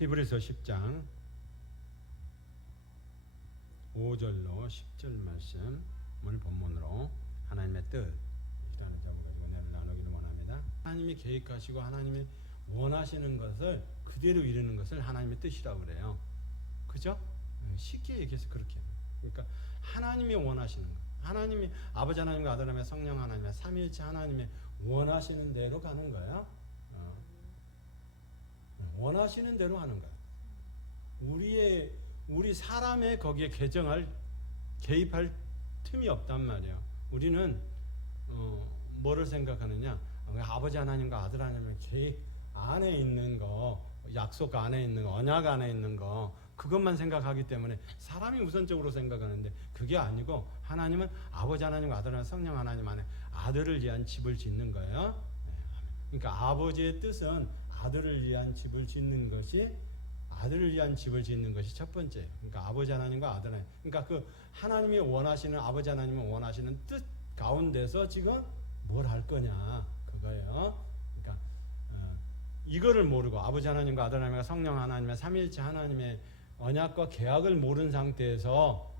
히브리서 10장 5절로 10절 말씀을 본문으로 하나님의 뜻이라는 점을 가지고 오늘 나누기를 원합니다. 하나님이 계획하시고 하나님이 원하시는 것을 그대로 이루는 것을 하나님의 뜻이라고 그래요. 그죠? 쉽게 얘기해서 그렇게 해요. 그러니까 하나님이 원하시는 것, 하나님이 아버지 하나님과 아들 하나님과 성령 하나님과 삼위일체 하나님이 원하시는 대로 가는 거야. 원하시는 대로 하는 거야. 우리 사람의 거기에 개입할 틈이 없단 말이야. 우리는 뭐를 생각하느냐? 아버지 하나님과 아들 하나님의 계획 안에 있는 거, 약속 안에 있는 거, 언약 안에 있는 거, 그것만 생각하기 때문에 사람이 우선적으로 생각하는데 그게 아니고 하나님은 아버지 하나님과 아들 하나님, 성령 하나님 안에 아들을 위한 집을 짓는 거예요. 그러니까 아버지의 뜻은 아들을 위한 집을 짓는 것이 첫 번째예요. 그러니까 아버지 하나님과 아들 하나님. 그러니까 그 하나님이 원하시는 아버지 하나님이 원하시는 뜻 가운데서 지금 뭘 할 거냐 그거예요. 그러니까 이거를 모르고 아버지 하나님과 아들 하나님과 성령 하나님의 삼위일체 하나님의 언약과 계약을 모르는 상태에서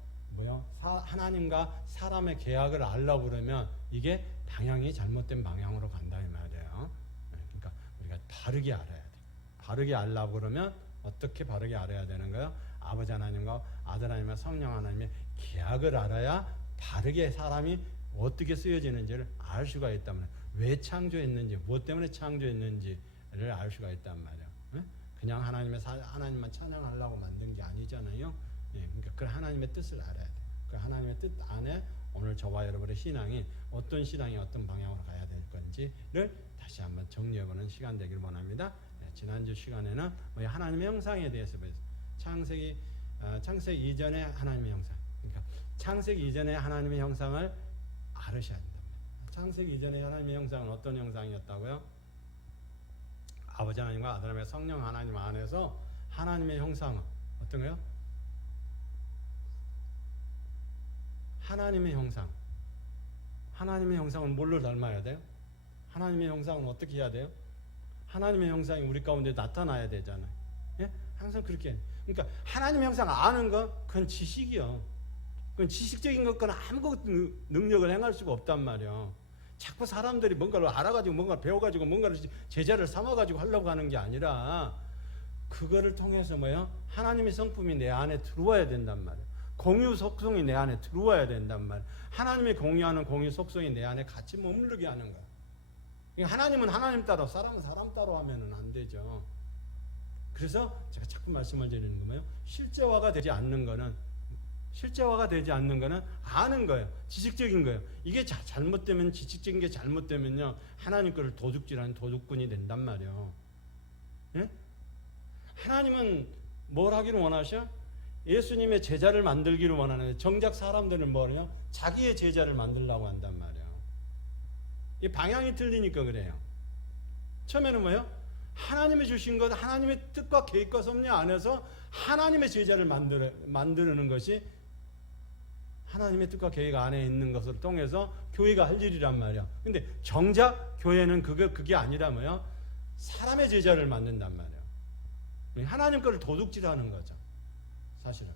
하나님과 사람의 계약을 알려고 그러면 이게 방향이 잘못된 방향으로 간다 이 말이에요. 그러니까 우리가 바르게 알아야 돼. 바르게 알려고 그러면 어떻게 바르게 알아야 되는 거예요? 아버지 하나님과 아들 하나님과 성령 하나님의 계약을 알아야 바르게 사람이 어떻게 쓰여지는지를 알 수가 있단 말이에요. 왜 창조했는지, 무엇 때문에 창조했는지를 알 수가 있단 말이에요. 그냥 하나님만 찬양하려고 만든 게 아니잖아요. 그러니까 그 하나님의 뜻을 알아야 돼. 그 하나님의 뜻 안에 오늘 저와 여러분의 신앙이 어떤 신앙이 어떤 방향으로 가야 될 건지를 다시 한번 정리해보는 시간 되기를 원합니다. 지난주 시간에는 하나님의 형상에 대해서 배웠어요. 창세기 이전의 하나님의 형상. 그러니까 창세기 이전의 하나님의 형상을 알으셔야 된다. 창세기 이전의 하나님의 형상은 어떤 형상이었다고요? 아버지 하나님과 아들 하나님과 성령 하나님 안에서 하나님의 형상은 어떤 거요? 하나님의 형상. 하나님의 형상은 뭘로 닮아야 돼요? 하나님의 형상은 어떻게 해야 돼요? 하나님의 형상이 우리 가운데 나타나야 되잖아요. 예? 항상 그렇게. 그러니까 하나님의 형상 아는 거 그건 지식이요. 그건 지식적인 것과는 아무것도 능력을 행할 수가 없단 말이에요. 자꾸 사람들이 뭔가를 알아가지고 뭔가를 배워가지고 뭔가를 제자를 삼아가지고 하려고 하는 게 아니라 그거를 통해서 하나님의 성품이 내 안에 들어와야 된단 말이에요. 공유 속성이 내 안에 들어와야 된단 말이에요. 하나님이 공유하는 공유 속성이 내 안에 같이 머무르게 하는 거예요. 하나님은 하나님 따로, 사람은 사람 따로 하면은 안 되죠. 그래서 제가 자꾸 말씀을 드리는 거예요. 실제화가 되지 않는 거는 아는 거예요. 지식적인 거예요. 이게 잘못되면, 지식적인 게 잘못되면요, 하나님 거를 도둑질하는 도둑꾼이 된단 말이에요. 예? 하나님은 뭘 하기를 원하셔? 예수님의 제자를 만들기를 원하는데 정작 사람들은 뭐래요? 자기의 제자를 만들려고 한단 말이에요. 이 방향이 틀리니까 그래요. 처음에는 하나님이 주신 것, 하나님의 뜻과 계획과 섭리 안에서 하나님의 제자를 만드는 것이 하나님의 뜻과 계획 안에 있는 것을 통해서 교회가 할 일이란 말이야. 근데 정작 교회는 그게 아니라 사람의 제자를 만든단 말이야. 하나님 거를 도둑질하는 거죠. 사실은.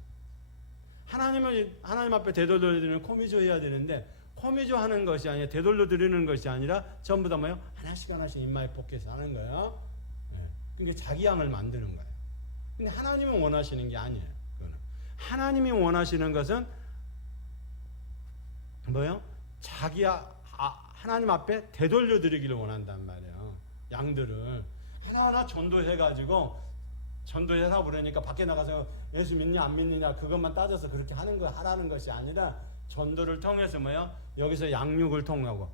하나님 앞에 되돌려 드리는 코미조 해야 되는데 코미조 하는 것이 아니라 되돌려 드리는 것이 아니라 전부 다 하나씩 입마에 포켓을 하는 거예요. 그러니까 자기 양을 만드는 거예요. 근데 하나님은 원하시는 게 아니에요. 그거는. 하나님이 원하시는 것은 하나님 앞에 되돌려 드리기를 원한단 말이에요. 양들을 하나하나 전도해가지고 전도해라 그러니까 밖에 나가서 예수 믿냐 안 믿느냐 그것만 따져서 그렇게 하라는 것이 아니라 전도를 통해서 여기서 양육을 통하고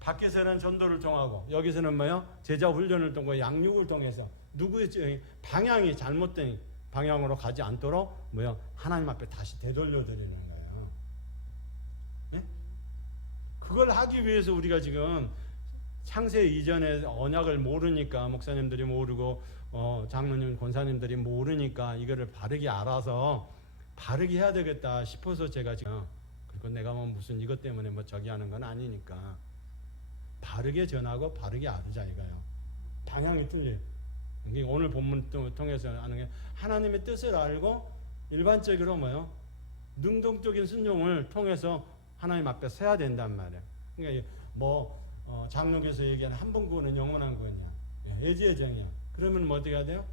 밖에서는 전도를 통하고 여기서는 제자 훈련을 통하고 양육을 통해서 누구의 방향이 잘못된 방향으로 가지 않도록 하나님 앞에 다시 되돌려 드리는 거예요. 네? 그걸 하기 위해서 우리가 지금 창세 이전에 언약을 모르니까 목사님들이 모르고 장로님, 권사님들이 모르니까 이거를 바르게 알아서 바르게 해야 되겠다 싶어서 제가 지금 그리고 내가 무슨 이것 때문에 저기 하는 건 아니니까 바르게 전하고 바르게 알으자 이거요. 방향이 틀려요. 오늘 본문 통해서 하는 게 하나님의 뜻을 알고 일반적으로 뭐요? 능동적인 순종을 통해서 하나님 앞에 서야 된단 말이에요. 그러니까 장로교에서 얘기하는 한 번 구원은 영원한 구원이야. 예지의 정이야. 그러면 뭐 어떻게 해야 돼요?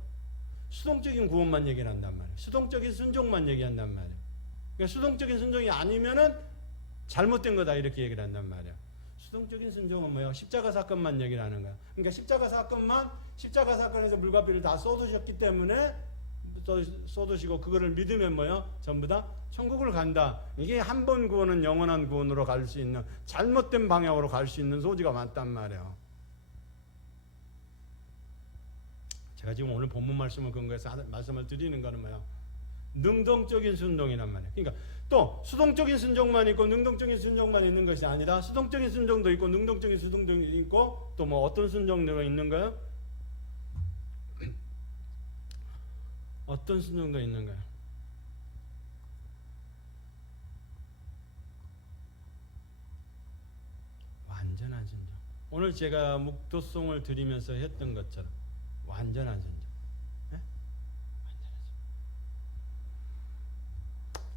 수동적인 구원만 얘기를 한단 말이에요. 수동적인 순종만 얘기한단 말이에요. 그러니까 수동적인 순종이 아니면은 잘못된 거다 이렇게 얘기를 한단 말이에요. 수동적인 순종은 뭐예요? 십자가 사건만 얘기를 하는 거야. 그러니까 십자가 사건에서 물과 피를 다 쏟으셨기 때문에 쏟으시고 그거를 믿으면 뭐예요? 전부 다 천국을 간다. 이게 한 번 구원은 영원한 구원으로 갈 수 있는, 잘못된 방향으로 갈 수 있는 소지가 많단 말이에요. 제가 지금 오늘 본문 말씀을 근거해서 말씀을 드리는 거는 뭐야? 능동적인 순종이란 말이에요. 그러니까 또 수동적인 순종만 있고 능동적인 순종만 있는 것이 아니라 수동적인 순종도 있고 능동적인 순종도 있고 또 뭐 어떤 순종도 있는가요? 어떤 순종도 있는가요? 완전한 순종. 오늘 제가 묵도송을 드리면서 했던 것처럼 완전한 순종. 네? 완전한 순종.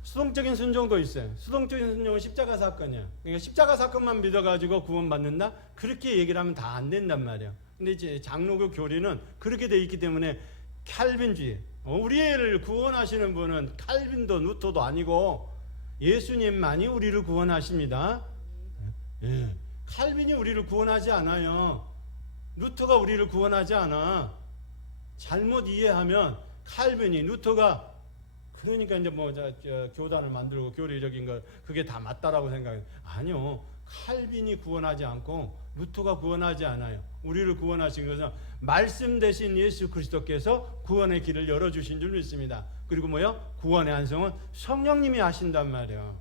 수동적인 순종도 있어요. 수동적인 순종은 십자가 사건이야. 그러니까 십자가 사건만 믿어가지고 구원받는다? 그렇게 얘기를 하면 다 안 된단 말이야. 근데 이제 장로교 교리는 그렇게 돼 있기 때문에 칼빈주의. 우리를 구원하시는 분은 칼빈도 루터도 아니고 예수님만이 우리를 구원하십니다. 예. 칼빈이 우리를 구원하지 않아요. 루터가 우리를 구원하지 않아. 잘못 이해하면 칼빈이 루터가 그러니까 이제 교단을 만들고 교리적인 거 그게 다 맞다라고 생각해요. 아니요. 칼빈이 구원하지 않고 루터가 구원하지 않아요. 우리를 구원하신 것은 말씀 대신 예수 그리스도께서 구원의 길을 열어주신 줄 믿습니다. 그리고 구원의 완성은 성령님이 하신단 말이에요.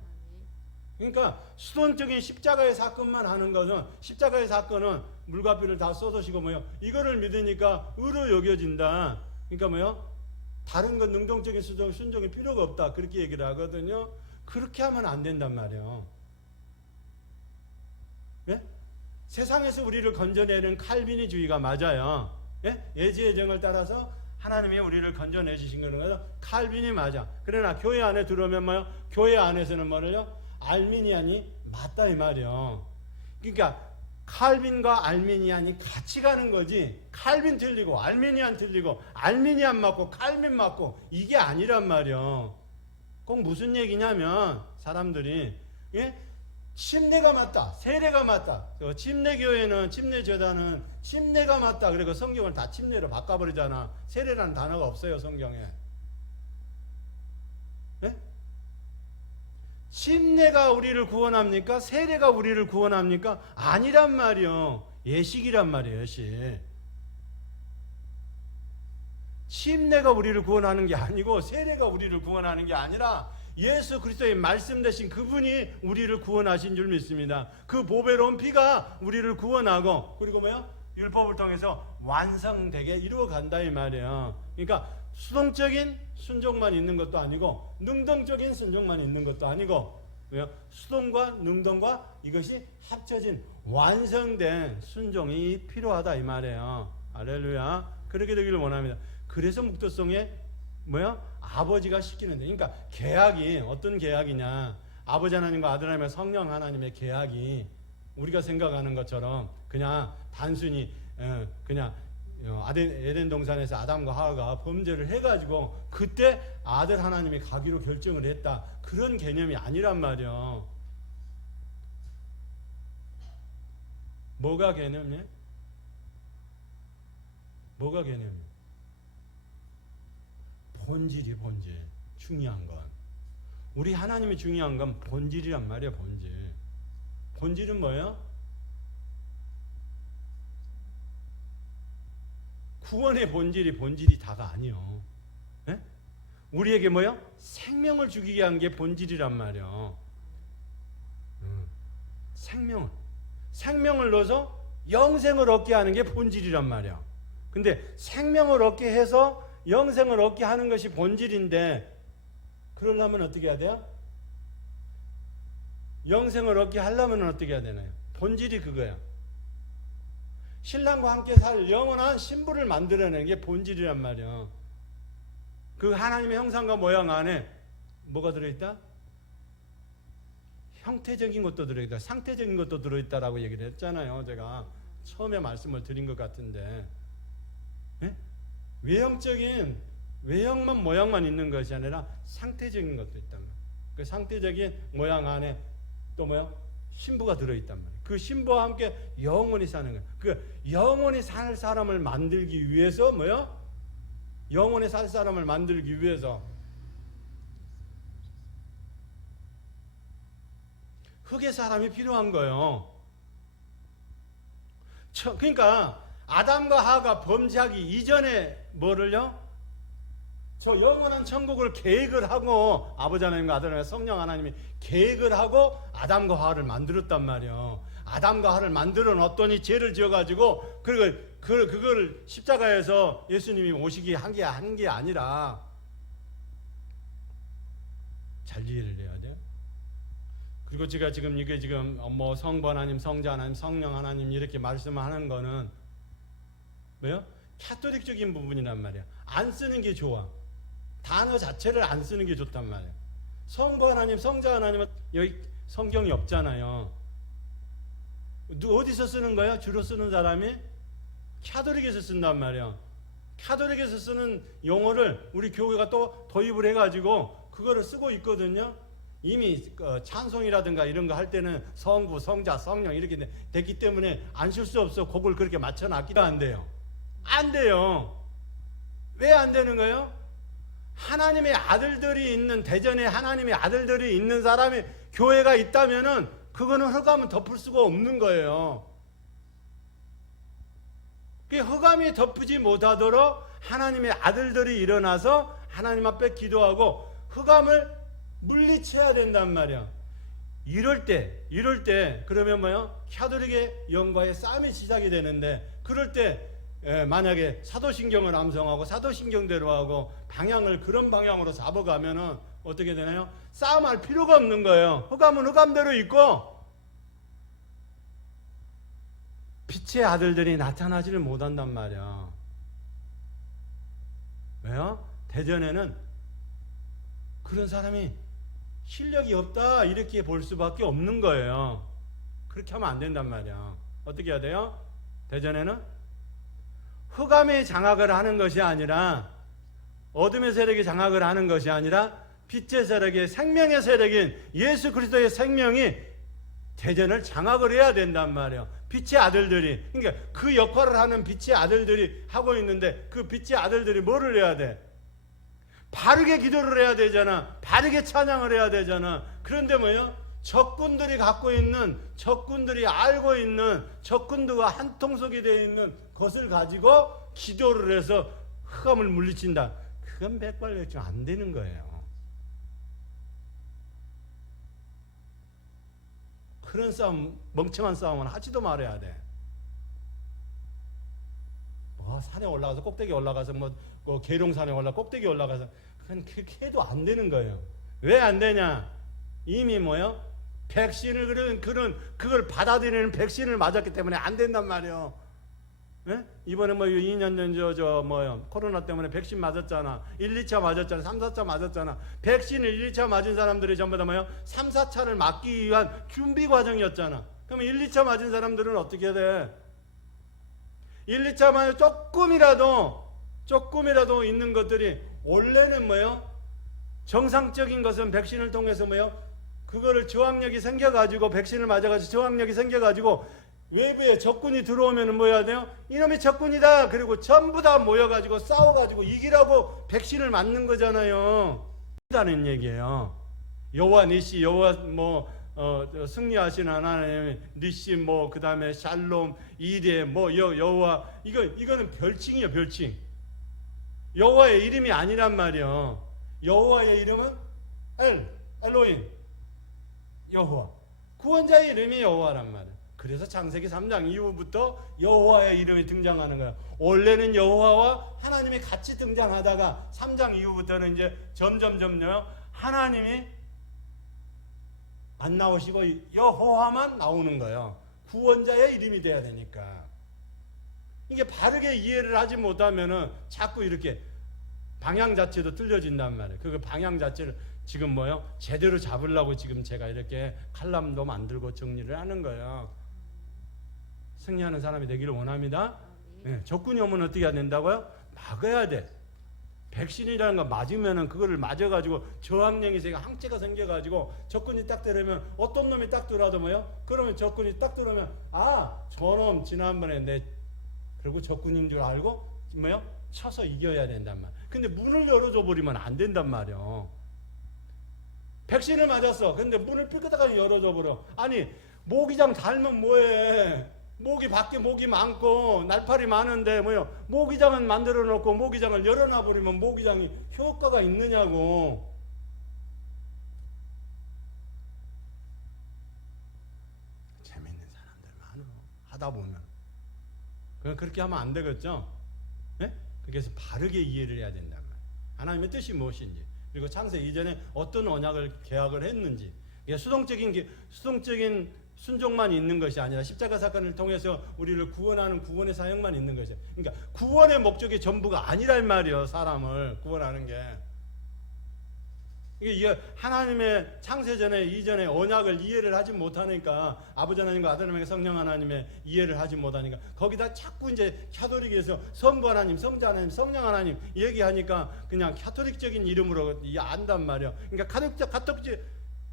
그러니까 수동적인 십자가의 사건만 하는 것은, 십자가의 사건은 물과 피를 다 쏟으시고 이거를 믿으니까 의로 여겨진다. 그러니까 다른 건 능동적인 순종이 필요가 없다. 그렇게 얘기를 하거든요. 그렇게 하면 안 된단 말이에요. 예? 세상에서 우리를 건져내는 칼빈이주의가 맞아요. 예? 예지의 정을 따라서 하나님이 우리를 건져내 주신 거는 칼빈이 맞아. 그러나 교회 안에 들어오면 교회 안에서는 알미니안이 맞다 이 말이에요. 그러니까 칼빈과 알미니안이 같이 가는 거지. 칼빈 틀리고 알미니안 틀리고 알미니안 맞고 칼빈 맞고 이게 아니란 말이에요. 꼭 무슨 얘기냐면 사람들이 침례가 맞다, 세례가 맞다. 침례교회는 침례재단은 침례가 맞다. 그리고 성경을 다 침례로 바꿔버리잖아. 세례라는 단어가 없어요 성경에. 네? 침례가 우리를 구원합니까? 세례가 우리를 구원합니까? 아니란 말이요. 예식이란 말이에요. 예식. 침례가 우리를 구원하는 게 아니고 세례가 우리를 구원하는 게 아니라 예수 그리스도의 말씀 대신 그분이 우리를 구원하신 줄 믿습니다. 그 보배로운 피가 우리를 구원하고 그리고 율법을 통해서 완성되게 이루어간다 이 말이에요. 그러니까 수동적인 순종만 있는 것도 아니고 능동적인 순종만 있는 것도 아니고 수동과 능동과 이것이 합쳐진 완성된 순종이 필요하다 이 말이에요. 할렐루야. 그렇게 되기를 원합니다. 그래서 묵도송에 아버지가 시키는데, 그러니까 계약이 어떤 계약이냐? 아버지 하나님과 아들 하나님과 성령 하나님의 계약이 우리가 생각하는 것처럼 그냥 단순히 그냥 에덴 동산에서 아담과 하와가 범죄를 해가지고 그때 아들 하나님이 가기로 결정을 했다. 그런 개념이 아니란 말이야. 뭐가 개념이야? 뭐가 개념이야? 본질이 본질. 중요한 건 우리 하나님이 중요한 건 본질이란 말이야. 본질. 본질은 뭐예요? 구원의 본질이 다가 아니요. 예? 우리에게 생명을 주기 위한 게 본질이란 말이요. 생명을 넣어서 영생을 얻게 하는 게 본질이란 말이야. 근데 생명을 얻게 해서 영생을 얻게 하는 것이 본질인데 그러려면 어떻게 해야 돼요? 영생을 얻게 하려면 어떻게 해야 되나요? 본질이 그거야. 신랑과 함께 살 영원한 신부를 만들어내는 게 본질이란 말이야. 그 하나님의 형상과 모양 안에 뭐가 들어있다? 형태적인 것도 들어있다, 상태적인 것도 들어있다라고 얘기를 했잖아요. 제가 처음에 말씀을 드린 것 같은데, 네? 외형만 모양만 있는 것이 아니라 상태적인 것도 있단 말이에요. 그 상태적인 모양 안에 또 뭐야? 신부가 들어있단 말이에요. 그 신부와 함께 영원히 사는 거예요. 그 영원히 살 사람을 만들기 위해서 뭐야? 영원히 살 사람을 만들기 위해서 흙의 사람이 필요한 거예요. 그러니까 아담과 하와가 범죄하기 이전에 뭐를요? 저 영원한 천국을 계획을 하고 아버지 하나님과 아들 하나님 성령 하나님이 계획을 하고 아담과 하와를 만들었단 말이에요. 아담과 하와를 만들어 놨더니 죄를 지어가지고 그걸 십자가에서 예수님이 오시기 한 게 아니라, 잘 이해를 해야 돼요. 그리고 제가 지금 이게 지금 뭐 성부 하나님, 성자 하나님, 성령 하나님 이렇게 말씀하는 거는 뭐요? 캐토릭적인 부분이란 말이야. 안 쓰는 게 좋아. 단어 자체를 안 쓰는 게 좋단 말이야. 성부 하나님, 성자 하나님은 여기 성경이 없잖아요. 어디서 쓰는 거야? 주로 쓰는 사람이 캐토릭에서 쓴단 말이야. 캐토릭에서 쓰는 용어를 우리 교회가 또 도입을 해가지고 그거를 쓰고 있거든요. 이미 찬송이라든가 이런 거 할 때는 성부, 성자, 성령 이렇게 됐기 때문에 안 쓸 수 없어. 곡을 그렇게 맞춰놨기도 안 돼요. 안 돼요. 왜 안 되는 거예요? 하나님의 아들들이 있는, 대전에 하나님의 아들들이 있는 사람이 교회가 있다면은 그거는 흑암은 덮을 수가 없는 거예요. 그 흑암이 덮지 못하도록 하나님의 아들들이 일어나서 하나님 앞에 기도하고 흑암을 물리쳐야 된단 말이야. 이럴 때 그러면 뭐요? 캐토릭의 영과의 싸움이 시작이 되는데, 그럴 때 만약에 사도신경을 암송하고 사도신경대로 하고 방향을 그런 방향으로 잡아가면은 어떻게 되나요? 싸움할 필요가 없는 거예요. 흑암은 흑암대로 있고 빛의 아들들이 나타나지를 못한단 말이야. 왜요? 대전에는 그런 사람이 실력이 없다 이렇게 볼 수밖에 없는 거예요. 그렇게 하면 안 된단 말이야. 어떻게 해야 돼요? 대전에는 흑암의 장악을 하는 것이 아니라, 어둠의 세력이 장악을 하는 것이 아니라 빛의 세력이, 생명의 세력인 예수 그리스도의 생명이 대전을 장악을 해야 된단 말이에요. 빛의 아들들이, 그러니까 그 역할을 하는 빛의 아들들이 하고 있는데, 그 빛의 아들들이 뭐를 해야 돼? 바르게 기도를 해야 되잖아. 바르게 찬양을 해야 되잖아. 그런데 뭐예요? 적군들이 갖고 있는, 적군들이 알고 있는, 적군들과 한 통속이 되어 있는 것을 가지고 기도를 해서 흑암을 물리친다. 그건 백발백중 안 되는 거예요. 그런 싸움, 멍청한 싸움은 하지도 말아야 돼. 산에 올라가서 꼭대기 올라가서 계룡산에 꼭대기 올라가서 그건 그렇게 해도 안 되는 거예요. 왜 안 되냐? 이미 백신을 그걸 받아들이는 백신을 맞았기 때문에 안 된단 말이에요. 네? 이번에 2년 전 코로나 때문에 백신 맞았잖아. 1, 2차 맞았잖아. 3, 4차 맞았잖아. 백신을 1, 2차 맞은 사람들이 전부 다 3, 4차를 맞기 위한 준비 과정이었잖아. 그러면 1, 2차 맞은 사람들은 어떻게 돼? 1, 2차만 조금이라도 있는 것들이, 원래는 정상적인 것은 백신을 통해서 그거를 저항력이 생겨가지고, 백신을 맞아가지고 저항력이 생겨가지고 외부에 적군이 들어오면 뭐 해야 돼요? 이놈이 적군이다. 그리고 전부 다 모여가지고 싸워가지고 이기라고 백신을 맞는 거잖아요. 다는 얘기예요. 여호와 니시, 여호와 승리하시는 하나님 니시, 그 다음에 샬롬, 이레, 여호와, 이거는 별칭이에요. 별칭. 여호와의 이름이 아니란 말이에요. 여호와의 이름은 엘로힘, 여호와. 구원자의 이름이 여호와란 말이에요. 그래서 창세기 3장 이후부터 여호와의 이름이 등장하는 거예요. 원래는 여호와와 하나님이 같이 등장하다가 3장 이후부터는 이제 점점점요 하나님이 안 나오시고 여호와만 나오는 거예요. 구원자의 이름이 돼야 되니까. 이게 바르게 이해를 하지 못하면은 자꾸 이렇게 방향 자체도 틀려진단 말이에요. 그 방향 자체를 지금 뭐요? 제대로 잡으려고 지금 제가 이렇게 칼럼도 만들고 정리를 하는 거예요. 승리하는 사람이 되기를 원합니다. 네, 적군이 오면 어떻게 해야 된다고요? 막아야 돼. 백신이라는 거 맞으면은 그거를 맞아가지고 저항력이 생겨 항체가 생겨가지고 적군이 딱 들으면 어떤 놈이 딱 들어와도 뭐요? 그러면 적군이 딱 들어오면 아 저놈 지난번에 그리고 적군인 줄 알고 뭐요? 쳐서 이겨야 된단 말. 근데 문을 열어줘 버리면 안 된단 말이요. 백신을 맞았어. 근데 문을 삐끗하게 열어줘 버려. 아니 모기장 달면 뭐해? 모기 밖에 모기 많고 날파리 많은데 뭐요? 모기장은 만들어 놓고 모기장을 열어놔 버리면 모기장이 효과가 있느냐고. 재밌는 사람들 많어. 하다 보면. 그렇게 하면 안 되겠죠? 네? 그래서 바르게 이해를 해야 된단 말이에요. 하나님의 뜻이 무엇인지, 그리고 창세 이전에 어떤 언약을 계약을 했는지. 수동적인 순종만 있는 것이 아니라 십자가 사건을 통해서 우리를 구원하는 구원의 사역만 있는 것이에요. 그러니까 구원의 목적이 전부가 아니란 말이에요. 사람을 구원하는 게. 이게 하나님의 창세전에 이전에 언약을 이해를 하지 못하니까, 아버지 하나님과 아들 하나님과 성령 하나님의 이해를 하지 못하니까 거기다 자꾸 이제 카톨릭에서 성부 하나님, 성자 하나님, 성령 하나님 얘기하니까 그냥 카톨릭적인 이름으로 안단 말이에요. 그러니까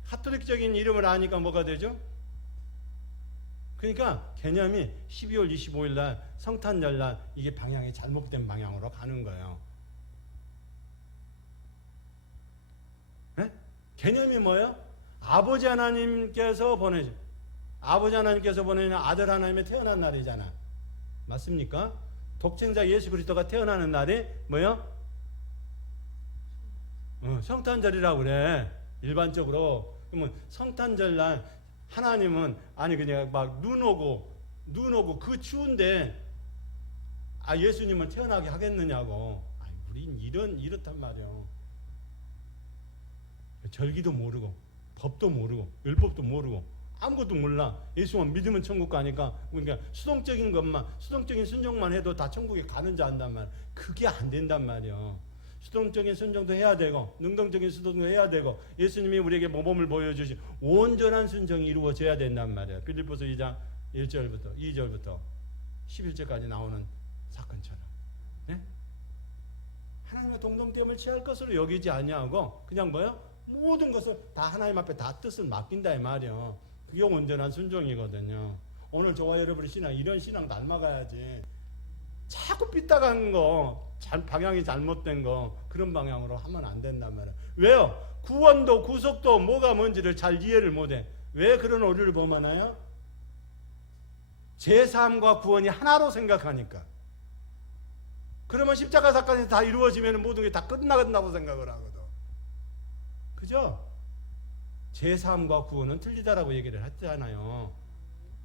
카톨릭적인 이름을 아니까 뭐가 되죠? 그러니까 개념이 12월 25일 날 성탄절 날 이게 방향이 잘못된 방향으로 가는 거예요. 네? 개념이 뭐예요? 아버지 하나님께서 보내신 아들 하나님의 태어난 날이잖아. 맞습니까? 독생자 예수 그리스도가 태어나는 날이 뭐예요? 성탄절이라고 그래. 일반적으로. 그러면 성탄절 날 하나님은 그냥 막 눈 오고 그 추운데 예수님을 태어나게 하겠느냐고. 우린 이렇단 말이에요. 절기도 모르고 법도 모르고 율법도 모르고 아무것도 몰라. 예수만 믿으면 천국 가니까. 그러니까 수동적인 순종만 해도 다 천국에 가는 줄 안단 말이야. 그게 안 된단 말이야. 수동적인 순종도 해야 되고 능동적인 순종도 해야 되고 예수님이 우리에게 모범을 보여주신 온전한 순종이 이루어져야 된단 말이야. 빌립보서 2장 1절부터 2절부터 11절까지 나오는 사건처럼. 네? 하나님과 동등됨을 취할 것으로 여기지 아니하고 그냥 뭐요? 모든 것을 다 하나님 앞에 다 뜻을 맡긴다 이 말이요. 그게 온전한 순종이거든요. 오늘 저와 여러분의 신앙, 이런 신앙 닮아가야지. 자꾸 삐딱한 거, 방향이 잘못된 거, 그런 방향으로 하면 안 된단 말이에요. 왜요? 구원도 구속도 뭐가 뭔지를 잘 이해를 못해. 왜 그런 오류를 범하나요? 제3과 구원이 하나로 생각하니까. 그러면 십자가 사건이 다 이루어지면 모든 게 다 끝나간다고 생각을 하거든. 그죠? 제3과 구원은 틀리다라고 얘기를 했잖아요.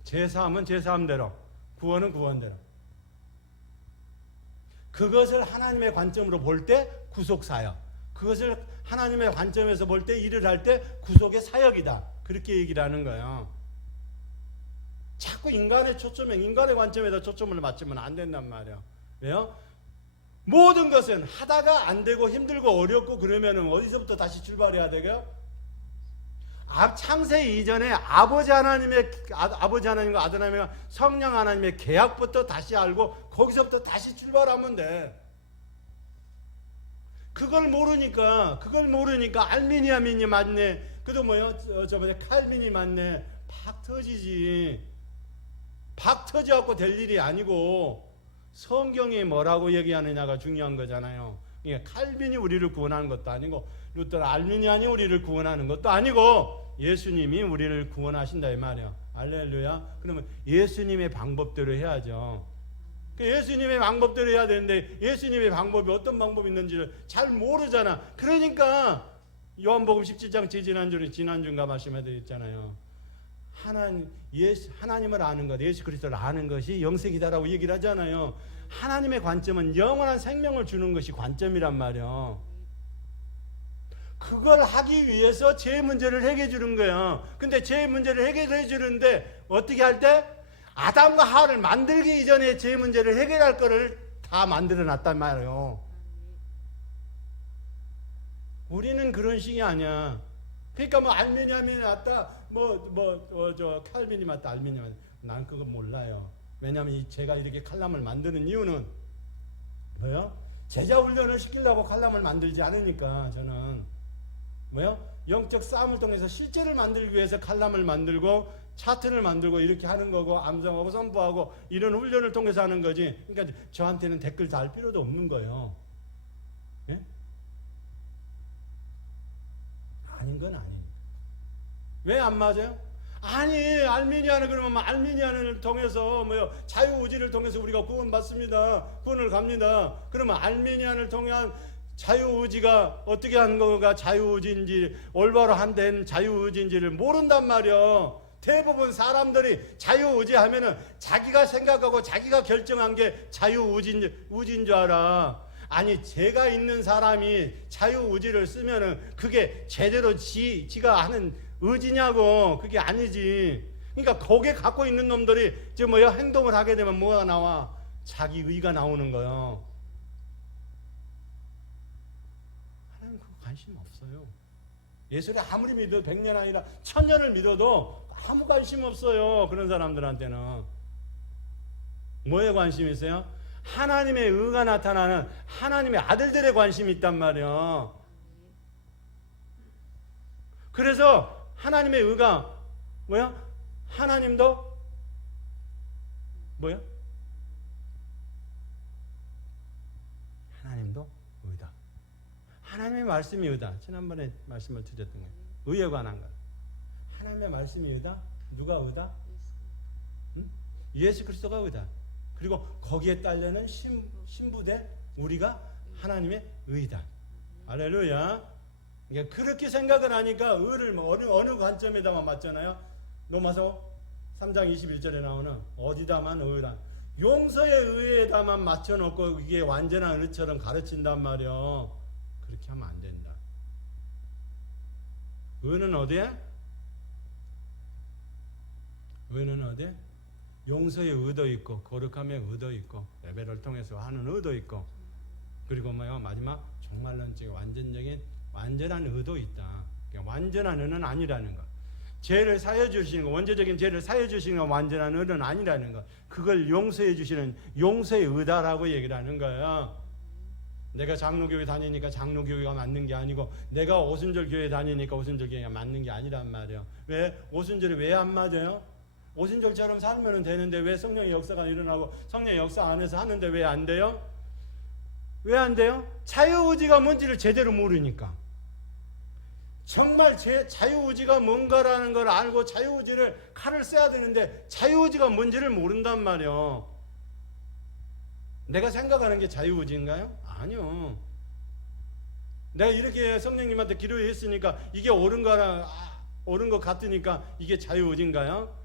제3은 제3대로, 구원은 구원대로. 그것을 하나님의 관점으로 볼 때 구속사역, 그것을 하나님의 관점에서 볼 때 일을 할 때 구속의 사역이다. 그렇게 얘기를 하는 거예요. 자꾸 인간의 관점에다 초점을 맞추면 안 된단 말이에요. 왜요? 모든 것은 하다가 안 되고 힘들고 어렵고 그러면은 어디서부터 다시 출발해야 되고요? 창세 이전에 아버지 하나님과 아들 하나님과 성령 하나님의 계약부터 다시 알고 거기서부터 다시 출발하면 돼. 그걸 모르니까 알미니아민이 맞네. 그도 뭐요? 저번에 칼빈이 맞네. 팍 터지지. 팍 터져갖고 될 일이 아니고 성경이 뭐라고 얘기하느냐가 중요한 거잖아요. 그러니까 칼빈이 우리를 구원하는 것도 아니고 루터 알미니안이 우리를 구원하는 것도 아니고 예수님이 우리를 구원하신다 이 말이에요. 할렐루야. 그러면 예수님의 방법대로 해야죠. 예수님의 방법대로 해야 되는데 예수님의 방법이 어떤 방법이 있는지를 잘 모르잖아. 그러니까 요한복음 17장 지난주인가 말씀해드렸잖아요. 하나님을 아는 것, 예수 그리스도를 아는 것이 영생이다라고 얘기를 하잖아요. 하나님의 관점은 영원한 생명을 주는 것이 관점이란 말이에요. 그걸 하기 위해서 죄 문제를 해결해 주는 거예요. 근데 죄 문제를 해결해 주는데 어떻게 할 때? 아담과 하와를 만들기 이전에 죄 문제를 해결할 거를 다 만들어 놨단 말이에요. 우리는 그런 식이 아니야. 그러니까 뭐 알미니엄이 맞다, 저 칼빈이 맞다, 알미니엄 맞다. 난 그거 몰라요. 왜냐하면 제가 이렇게 칼럼을 만드는 이유는 뭐요? 제자 훈련을 시키려고 칼럼을 만들지 않으니까 저는 뭐요? 영적 싸움을 통해서 실제를 만들기 위해서 칼럼을 만들고 차트를 만들고 이렇게 하는 거고 암송하고 선포하고 이런 훈련을 통해서 하는 거지. 그러니까 저한테는 댓글 달 필요도 없는 거예요. 예? 아닌 건 아니에요. 왜 안 맞아요? 아니, 알미니아는 그러면 알미니아를 통해서 자유의지를 통해서 우리가 구원받습니다. 구원을 갑니다. 그러면 알미니아를 통한 자유의지가 어떻게 하는 거가 자유의지인지 올바로 한된 자유의지인지를 모른단 말이야. 대부분 사람들이 자유의지 하면은 자기가 생각하고 자기가 결정한 게 자유의지인 줄 알아. 아니, 죄가 있는 사람이 자유의지를 쓰면은 그게 제대로 지가 하는 의지냐고. 그게 아니지. 그러니까 거기에 갖고 있는 놈들이 행동을 하게 되면 뭐가 나와? 자기 의가 나오는 거예요. 하나님 그거 관심 없어요. 예수를 아무리 믿어도 100년 아니라 1000년을 믿어도 아무 관심 없어요. 그런 사람들한테는. 뭐에 관심이 있어요? 하나님의 의가 나타나는 하나님의 아들들의 관심이 있단 말이에요. 그래서 하나님의 의가 뭐야? 하나님도 뭐야? 하나님도 의다. 하나님의 말씀이 의다. 지난번에 말씀을 드렸던 거예요. 의에 관한 거. 하나님의 말씀이 의다. 누가 의다? 응? 예수 그리스도가 의다. 그리고 거기에 딸려는 신부대 우리가 하나님의 의다. 할렐루야. 그러니까 그렇게 생각을 하니까 의를 어느 관점에다만 맞잖아요. 로마서 3장 21절에 나오는 어디다만 의라. 용서의 의에다만 맞춰놓고 이게 완전한 의처럼 가르친단 말이요. 그렇게 하면 안 된다. 의는 어디에? 의는 어디에? 용서의 의도 있고 거룩함의 의도 있고 예배를 통해서 하는 의도 있고 그리고 마지막 종말론 완전한 의도 있다. 그러니까 완전한 의는 아니라는 거. 죄를 사해 주시는 거, 원죄적인 죄를 사해 주시는 건 완전한 의는 아니라는 거. 그걸 용서해 주시는 용서의 의다라고 얘기를 하는 거예요. 내가 장로교회 다니니까 장로교회가 맞는 게 아니고 내가 오순절 교회 다니니까 오순절 교회가 맞는 게 아니란 말이에요. 왜? 오순절이 왜 안 맞아요? 오순절처럼 살면 되는데 왜 성령의 역사가 일어나고 성령의 역사 안에서 하는데 왜 안 돼요? 왜 안 돼요? 자유의지가 뭔지를 제대로 모르니까. 정말 자유의지가 뭔가라는 걸 알고 자유의지를 칼을 써야 되는데 자유의지가 뭔지를 모른단 말이에요. 내가 생각하는 게 자유의지인가요? 아니요. 내가 이렇게 성령님한테 기도했으니까 이게 옳은 것 같으니까 이게 자유의지인가요?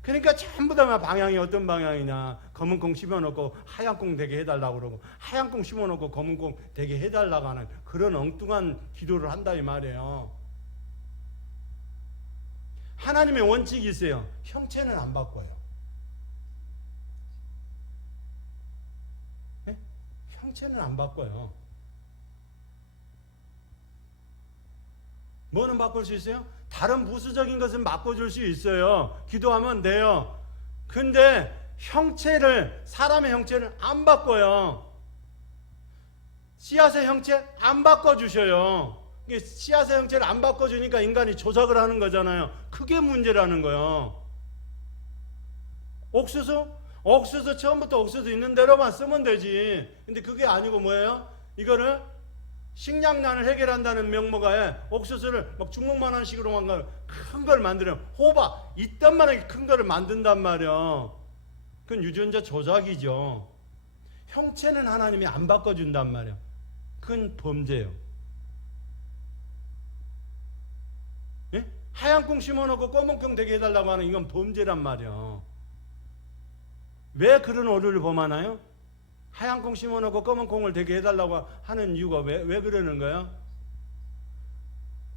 그러니까 전부 다 방향이 어떤 방향이냐. 검은 콩 심어놓고 하얀 콩 되게 해달라고 그러고 하얀 콩 심어놓고 검은 콩 되게 해달라고 하는 그런 엉뚱한 기도를 한다 이 말이에요. 하나님의 원칙이 있어요. 형체는 안 바꿔요. 네? 형체는 안 바꿔요. 뭐는 바꿀 수 있어요? 다른 부수적인 것은 바꿔줄 수 있어요. 기도하면 돼요. 근데 사람의 형체를 안 바꿔요. 씨앗의 형체 안 바꿔주셔요. 씨앗의 형체를 안 바꿔주니까 인간이 조작을 하는 거잖아요. 그게 문제라는 거예요. 옥수수 처음부터 옥수수 있는 대로만 쓰면 되지. 근데 그게 아니고 뭐예요? 이거를 식량난을 해결한다는 명목하에 옥수수를 주먹만한 식으로만 큰 걸 만들어요. 호박 이딴만하게 큰 거를 만든단 말이에요. 그건 유전자 조작이죠. 형체는 하나님이 안 바꿔준단 말이에요. 그건 범죄예요. 예? 하얀 콩 심어놓고 검은 콩 되게 해달라고 하는 이건 범죄란 말이에요. 왜 그런 오류를 범하나요? 하얀 콩 심어놓고 검은 콩을 되게 해달라고 하는 이유가 왜 그러는 거예요?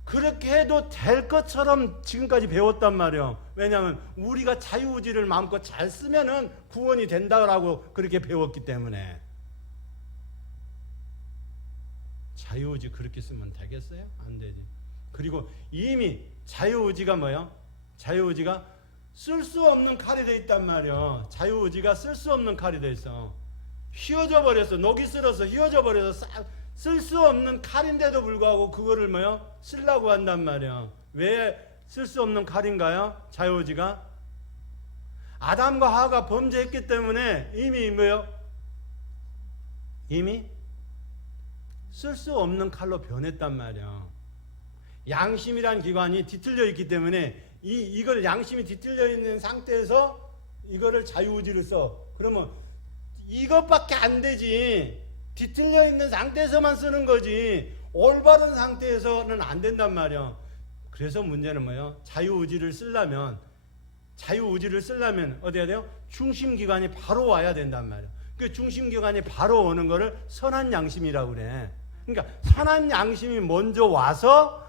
그렇게 해도 될 것처럼 지금까지 배웠단 말이에요. 왜냐하면 우리가 자유의지를 마음껏 잘 쓰면은 구원이 된다라고 그렇게 배웠기 때문에. 자유의지 그렇게 쓰면 되겠어요? 안 되지. 그리고 이미 자유의지가 뭐예요? 자유의지가 쓸 수 없는 칼이 돼 있단 말이에요. 자유의지가 쓸 수 없는 칼이 돼 있어. 휘어져 버렸어. 녹이 쓸어서 휘어져 버려서 쓸 수 없는 칼인데도 불구하고 그거를 뭐요? 쓰려고 한단 말이에요. 왜 쓸 수 없는 칼인가요? 자유의지가 아담과 하와가 범죄했기 때문에 이미 뭐요? 이미 쓸 수 없는 칼로 변했단 말이에요. 양심이란 기관이 뒤틀려 있기 때문에 이걸 양심이 뒤틀려 있는 상태에서 이거를 자유의지를 써. 그러면 이것밖에 안 되지. 뒤틀려 있는 상태에서만 쓰는 거지. 올바른 상태에서는 안 된단 말이야. 그래서 문제는 뭐예요? 자유의지를 쓰려면 어디 해야 돼요? 중심기관이 바로 와야 된단 말이야. 그 중심기관이 바로 오는 거를 선한 양심이라고 그래. 그러니까 선한 양심이 먼저 와서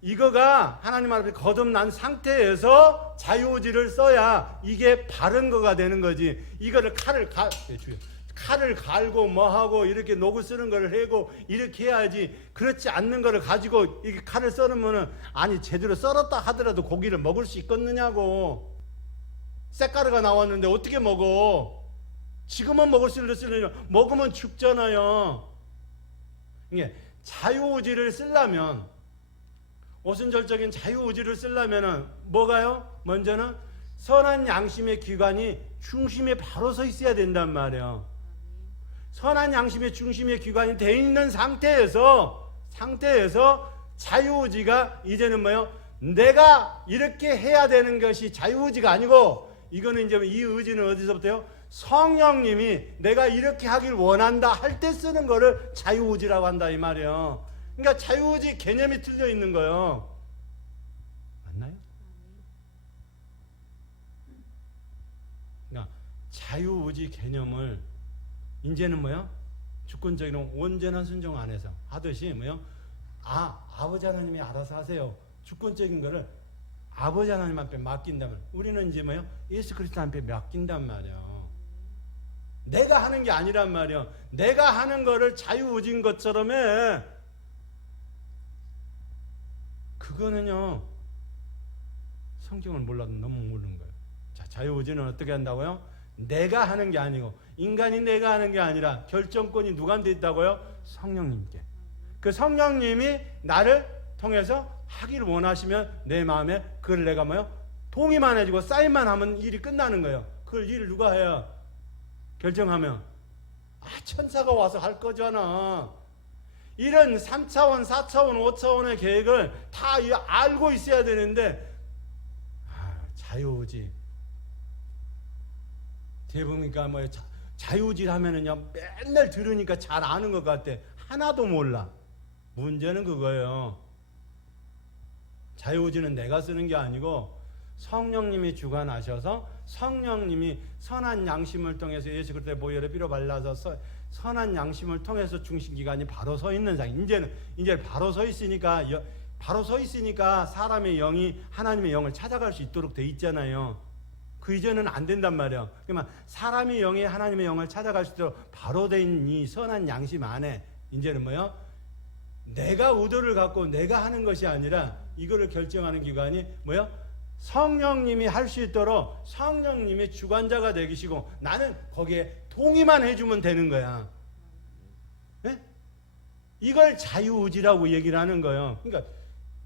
이거가 하나님 앞에 거듭난 상태에서 자유의지를 써야 이게 바른 거가 되는 거지. 이거를 칼을 갈고 뭐하고 이렇게 녹을 쓰는 거를 해고 이렇게 해야지. 그렇지 않는 거를 가지고 이게 칼을 썰으면은 아니 제대로 썰었다 하더라도 고기를 먹을 수 있겠느냐고. 쇳가루가 나왔는데 어떻게 먹어? 지금은 먹을 수 있으려면 먹으면 죽잖아요. 이게 자유의지를 쓰려면 오순절적인 자유의지를 쓰려면은 뭐가요? 먼저는 선한 양심의 기관이 중심에 바로 서 있어야 된단 말이에요. 선한 양심의 중심의 기관이 돼 있는 상태에서 자유의지가 이제는 뭐예요? 내가 이렇게 해야 되는 것이 자유의지가 아니고 이거는 이제 이 의지는 어디서부터요? 성령님이 내가 이렇게 하길 원한다 할 때 쓰는 거를 자유의지라고 한다 이 말이에요. 그러니까 자유의지 개념이 틀려 있는 거예요. 맞나요? 그러니까 자유의지 개념을 이제는 뭐요? 주권적인 온전한 순종 안에서 하듯이 뭐요? 아버지 하나님이 알아서 하세요. 주권적인 거를 아버지 하나님 앞에 맡긴다면 우리는 이제 뭐요? 예수 그리스도 앞에 맡긴단 말이에요. 내가 하는 게 아니란 말이에요. 내가 하는 거를 자유의지인 것처럼 해. 그거는요, 성경을 몰라도 너무 모르는 거예요. 자, 자유의지는 어떻게 한다고요? 내가 하는 게 아니고, 인간이 내가 하는 게 아니라 결정권이 누구한테 있다고요? 성령님께. 그 성령님이 나를 통해서 하기를 원하시면 내 마음에 그걸 내가 뭐요? 동의만 해주고 사인만 하면 일이 끝나는 거예요. 그걸 일을 누가 해요? 결정하면 천사가 와서 할 거잖아. 이런 3차원, 4차원, 5차원의 계획을 다 알고 있어야 되는데 자유의지 대부분이니까 뭐 자유의지를 하면은요 맨날 들으니까 잘 아는 것 같아. 하나도 몰라. 문제는 그거예요. 자유의지는 내가 쓰는 게 아니고 성령님이 주관하셔서 성령님이 선한 양심을 통해서 예수 그리스도의 보혈에 피로 발라서 선한 양심을 통해서 중심기관이 바로 서 있는 상황. 이제 바로 서 있으니까 사람의 영이 하나님의 영을 찾아갈 수 있도록 돼 있잖아요. 그 이전은 안 된단 말이에요. 그러면 사람의 영이 하나님의 영을 찾아갈 수 있도록 바로 된 이 선한 양심 안에 이제는 뭐요? 내가 의도를 갖고 내가 하는 것이 아니라 이거를 결정하는 기관이 뭐요? 성령님이 할 수 있도록 성령님이 주관자가 되시고 나는 거기에 동의만 해주면 되는 거야. 네? 이걸 자유의지라고 얘기를 하는 거예요. 그러니까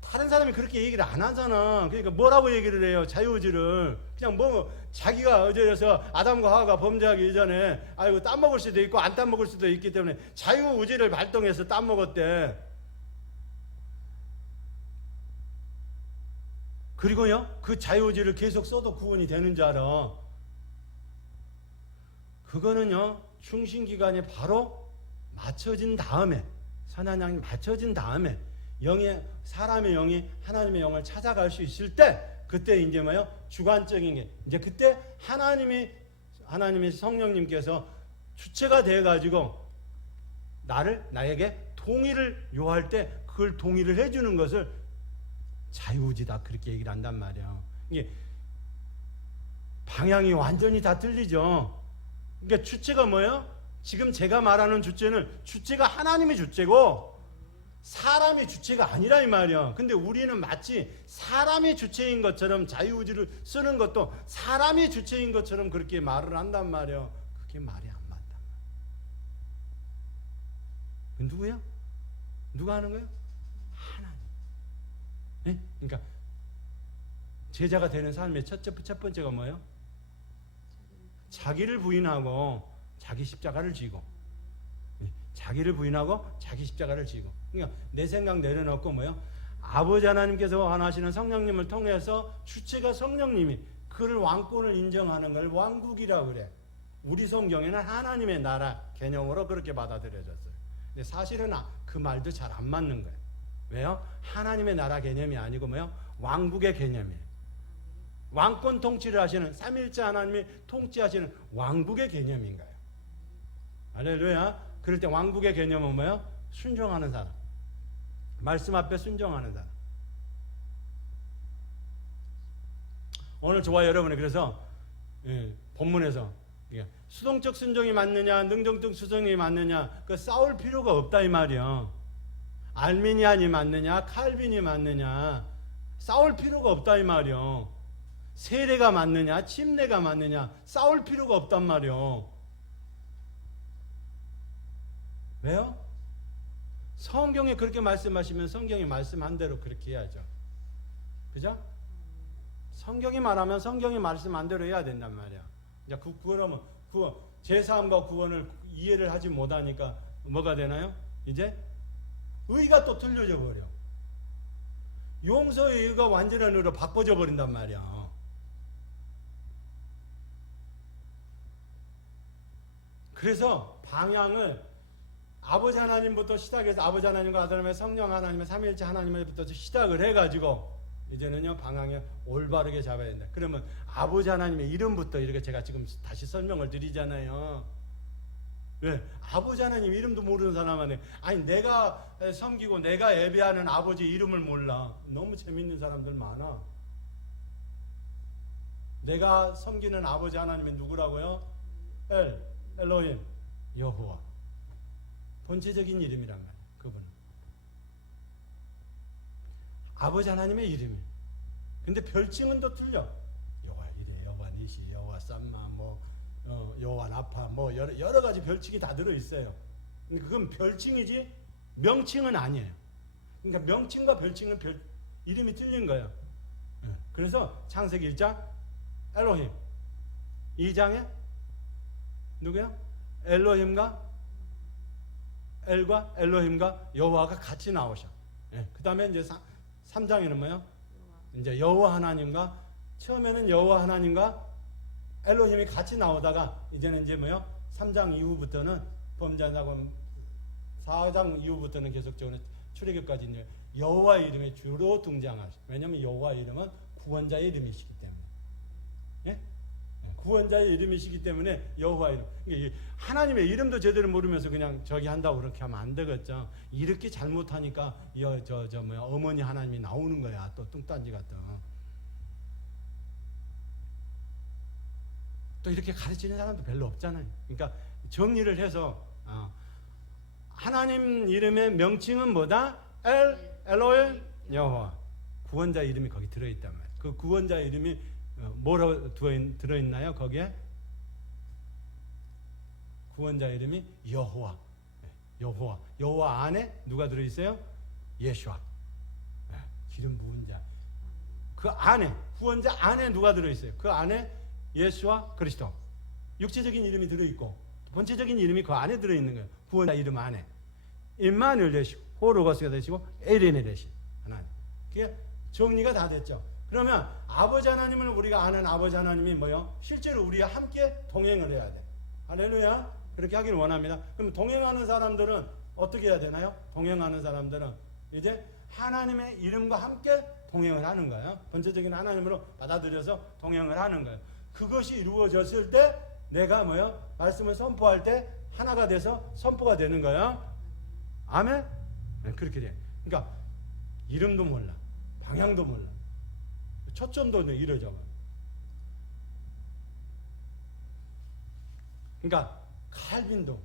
다른 사람이 그렇게 얘기를 안 하잖아. 그러니까 뭐라고 얘기를 해요? 자유의지를 그냥 뭐 자기가 어제서 아담과 하와가 범죄하기 이전에 아이고 땀 먹을 수도 있고 안 땀 먹을 수도 있기 때문에 자유의지를 발동해서 땀 먹었대. 그리고요, 그 자유의지를 계속 써도 구원이 되는 줄 알아. 그거는요, 충신기관이 바로 맞춰진 다음에, 선한 양이 맞춰진 다음에, 사람의 영이 하나님의 영을 찾아갈 수 있을 때, 그때 이제 뭐요? 주관적인 게, 이제 그때 하나님이 성령님께서 주체가 돼가지고, 나에게 동의를 요할 때, 그걸 동의를 해주는 것을 자유의지다 그렇게 얘기를 한단 말이에요. 이게 방향이 완전히 다 틀리죠. 그러니까 주체가 뭐예요? 지금 제가 말하는 주체는 주체가 하나님의 주체고 사람의 주체가 아니라 이 말이야. 근데 우리는 마치 사람의 주체인 것처럼 자유의지를 쓰는 것도 사람의 주체인 것처럼 그렇게 말을 한단 말이야. 그게 말이 안 맞단 말이야. 누구야? 누가 하는 거예요? 하나님. 네? 그러니까 제자가 되는 삶의 첫 번째가 뭐예요? 자기를 부인하고 자기 십자가를 지고, 자기를 부인하고 자기 십자가를 지고. 그러니까 내 생각 내려놓고 뭐요? 아버지 하나님께서 원하시는 성령님을 통해서 주체가 성령님이 그를 왕권을 인정하는 걸 왕국이라고 그래. 우리 성경에는 하나님의 나라 개념으로 그렇게 받아들여졌어요. 근데 사실은 그 말도 잘 안 맞는 거예요. 왜요? 하나님의 나라 개념이 아니고 뭐요? 왕국의 개념이에요. 왕권 통치를 하시는 삼위일체 하나님이 통치하시는 왕국의 개념인 거예요. 할렐루야. 그럴 때 왕국의 개념은 뭐예요? 순종하는 사람. 말씀 앞에 순종하는 사람. 오늘 저와 여러분이 그래서 본문에서 수동적 순종이 맞느냐 능동적 순종이 맞느냐 그 싸울 필요가 없다 이 말이야. 알미니안이 맞느냐 칼빈이 맞느냐 싸울 필요가 없다 이 말이야. 세례가 맞느냐 침례가 맞느냐 싸울 필요가 없단 말이야. 왜요? 성경에 그렇게 말씀하시면 성경이 말씀한 대로 그렇게 해야죠. 그죠? 성경이 말하면 성경이 말씀한 대로 해야 된단 말이야. 이제 그러면 제3과 구원을 이해를 하지 못하니까 뭐가 되나요? 이제 의가 또 틀려져 버려. 용서의 의가 완전한 의로 바꿔져 버린단 말이야. 그래서 방향을 아버지 하나님부터 시작해서 아버지 하나님과 아들 하나님의 성령 하나님의 삼위일체 하나님부터 시작을 해가지고 이제는요 방향을 올바르게 잡아야 된다. 그러면 아버지 하나님의 이름부터 이렇게 제가 지금 다시 설명을 드리잖아요. 왜? 아버지 하나님 이름도 모르는 사람한테 아니 내가 섬기고 내가 예배하는 아버지 이름을 몰라. 너무 재밌는 사람들 많아. 내가 섬기는 아버지 하나님은 누구라고요? 엘로힘 여호와. 본체적인 이름이란 말이에요. 그분은 아버지 하나님의 이름이. 근데 별칭은 또 틀려. 여호와 이레, 여호와 니시, 여호와 쌈마, 여호와 나파, 여러 가지 별칭이 다 들어 있어요. 근데 그건 별칭이지 명칭은 아니에요. 그러니까 명칭과 별칭은 이름이 틀린 거예요. 그래서 창세기 1장 엘로힘, 2장에 누구야? 엘과 엘로힘과 여호와가 같이 나오셔. 그 다음에 이제 3장에는 뭐예요? 이제 여호와 하나님과 처음에는 여호와 하나님과 엘로힘이 같이 나오다가 이제는 이제 뭐예요? 3장 이후부터는 범죄하고 4장 이후부터는 계속적으로 출애굽까지 이제 여호와 이름이 주로 등장하죠. 왜냐하면 여호와 이름은 구원자의 이름이시기 때문에. 예? 구원자의 이름이시기 때문에 여호와 이름. 그러니까 하나님의 이름도 제대로 모르면서 그냥 저기 한다고 그렇게 하면 안 되겠죠. 이렇게 잘못하니까 어머니 하나님이 나오는 거야. 또 뚱딴지 같은. 또 이렇게 가르치는 사람도 별로 없잖아요. 그러니까 정리를 해서 하나님 이름의 명칭은 뭐다? 엘로힘 여호와. 구원자 이름이 거기 들어있단 말이에요. 그 구원자 이름이 뭐라고 들어있나요? 거기에 구원자 이름이 여호와. 여호와 안에 누가 들어있어요? 예수와. 기름 부은 자. 그 안에 구원자 안에 누가 들어있어요? 그 안에 예수와 그리스도. 육체적인 이름이 들어있고 본체적인 이름이 그 안에 들어있는 거예요. 구원자 이름 안에 임마누엘 되시고 호로거스가 되시고 에레네 되시 하나님. 그게 정리가 다 됐죠. 그러면 아버지 하나님을 우리가 아는 아버지 하나님이 뭐요? 실제로 우리와 함께 동행을 해야 돼. 할렐루야. 그렇게 하기를 원합니다. 그럼 동행하는 사람들은 어떻게 해야 되나요? 동행하는 사람들은 이제 하나님의 이름과 함께 동행을 하는 거예요. 본체적인 하나님으로 받아들여서 동행을 하는 거예요. 그것이 이루어졌을 때 내가 뭐요? 말씀을 선포할 때 하나가 돼서 선포가 되는 거예요. 아멘? 네, 그렇게 돼. 그러니까 이름도 몰라, 방향도 몰라, 초점도 이러죠. 그러니까 칼빈도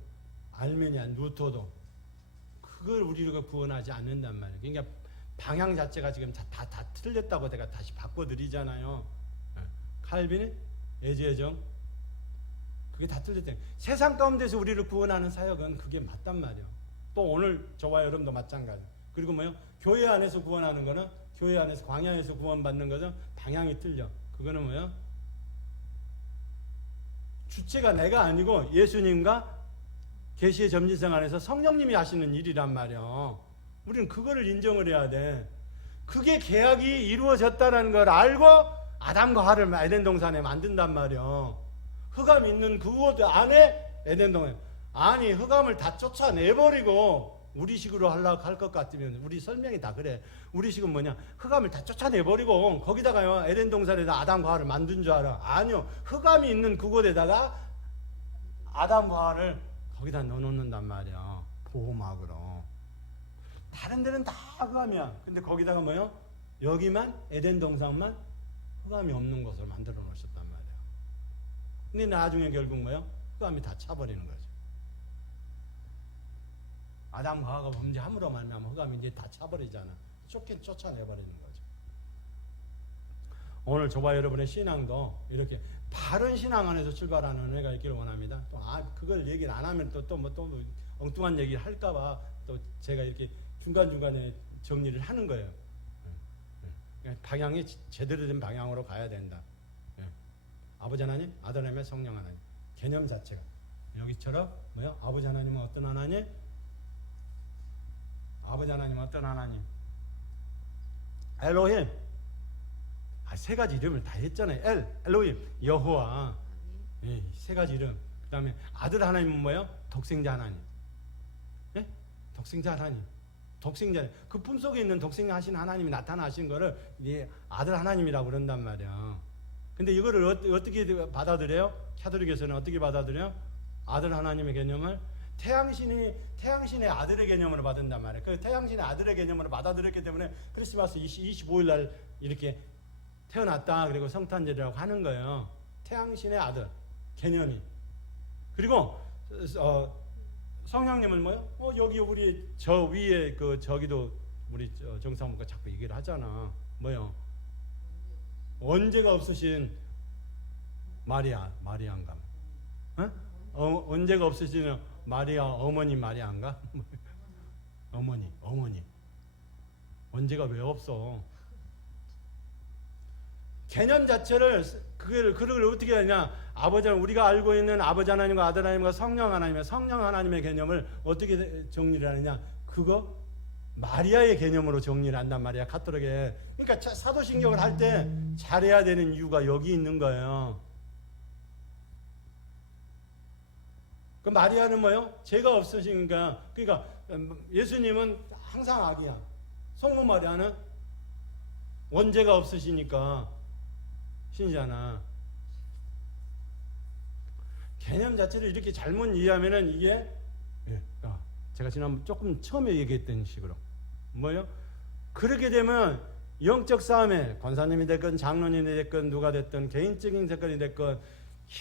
알메니안 루터도 그걸 우리가 구원하지 않는단 말이에요. 그러니까 방향 자체가 지금 다 틀렸다고 내가 다시 바꿔드리잖아요. 칼빈이 애제정 그게 다 틀렸대. 세상 가운데서 우리를 구원하는 사역은 그게 맞단 말이에요. 또 오늘 저와 여러분도 마찬가지. 그리고 뭐요? 교회 안에서 구원하는 거는 교회 안에서 광야에서 구원받는 것은 방향이 틀려. 그거는 뭐요? 주체가 내가 아니고 예수님과 계시의 점진성 안에서 성령님이 하시는 일이란 말이에요. 우리는 그거를 인정을 해야 돼. 그게 계약이 이루어졌다는 걸 알고 아담과 하와를 에덴 동산에 만든단 말이에요. 흑암 있는 그곳 안에 에덴 동산. 아니 흑암을 다 쫓아내버리고 우리식으로 하려고 할 것 같으면 우리 설명이 다 그래. 우리식은 뭐냐? 흑암을 다 쫓아내버리고 거기다가요 에덴 동산에다 아담과 하와를 만든 줄 알아? 아니요. 흑암이 있는 그곳에다가 아담과 하와를 거기다 넣어놓는단 말이야. 보호막으로. 다른 데는 다 흑암이야. 근데 거기다가 뭐요? 여기만 에덴 동산만 흑암이 없는 곳을 만들어 놓으셨단 말이야. 근데 나중에 결국 뭐요? 흑암이 다 차버리는 거죠. 아담과 하와가 범죄함으로 말미암아 흑암이 이제 다 차버리잖아. 쫓아내버리는 거죠. 오늘 저와 여러분의 신앙도 이렇게 바른 신앙 안에서 출발하는 은혜가 있기를 원합니다. 또 그걸 얘기를 안 하면 또 엉뚱한 얘기를 할까봐 또 제가 이렇게 중간중간에 정리를 하는 거예요. 방향이 제대로 된 방향으로 가야 된다. 아버지 하나님, 아들 하나님, 성령 하나님. 개념 자체가 여기처럼 뭐야? 아버지 하나님은 어떤 하나님? 아버지 하나님은 어떤 하나님? 엘로힘. 세 가지 이름을 다 했잖아요. 엘로힘, 여호와. 세 가지 이름. 그 다음에 아들 하나님은 뭐예요? 독생자 하나님. 예? 독생자 하나님. 독생자. 그 품속에 있는 독생하신 하나님이 나타나신 거를 아들 하나님이라고 그런단 말이야. 근데 이거를 어떻게 받아들여요? 카톨릭에서는 어떻게 받아들여요? 아들 하나님의 개념을 태양신의 아들의 개념으로 받는단 말이에요. 그 태양신의 아들의 개념으로 받아들였기 때문에 크리스마스 25일 날 이렇게 태어났다 그리고 성탄절이라고 하는 거예요. 태양신의 아들 개념이. 그리고 성령님은 뭐요? 여기 우리 저 위에 저기도 우리 정사모가 자꾸 얘기를 하잖아. 뭐요? 언제가 없으신 마리아인가? 언제가 없으신 마리아 어머니 마리아인가? 어머니. 언제가 왜 없어? 개념 자체를 그걸 어떻게 하냐? 아버지 우리가 알고 있는 아버지 하나님과 아들 하나님과 성령 하나님의 개념을 어떻게 정리를 하느냐? 그거 마리아의 개념으로 정리를 한단 말이야. 카톨릭에. 그러니까 사도신경을 할 때 잘해야 되는 이유가 여기 있는 거예요. 그 마리아는 뭐요? 죄가 없으시니까. 그러니까 예수님은 항상 아기야. 성모 마리아는 원죄가 없으시니까 신이잖아. 개념 자체를 이렇게 잘못 이해하면은 이게 제가 지난번 조금 처음에 얘기했던 식으로 뭐요? 그렇게 되면 영적 싸움에 권사님이 됐건 장로님이 됐건 누가 됐든 개인적인 사건이 됐건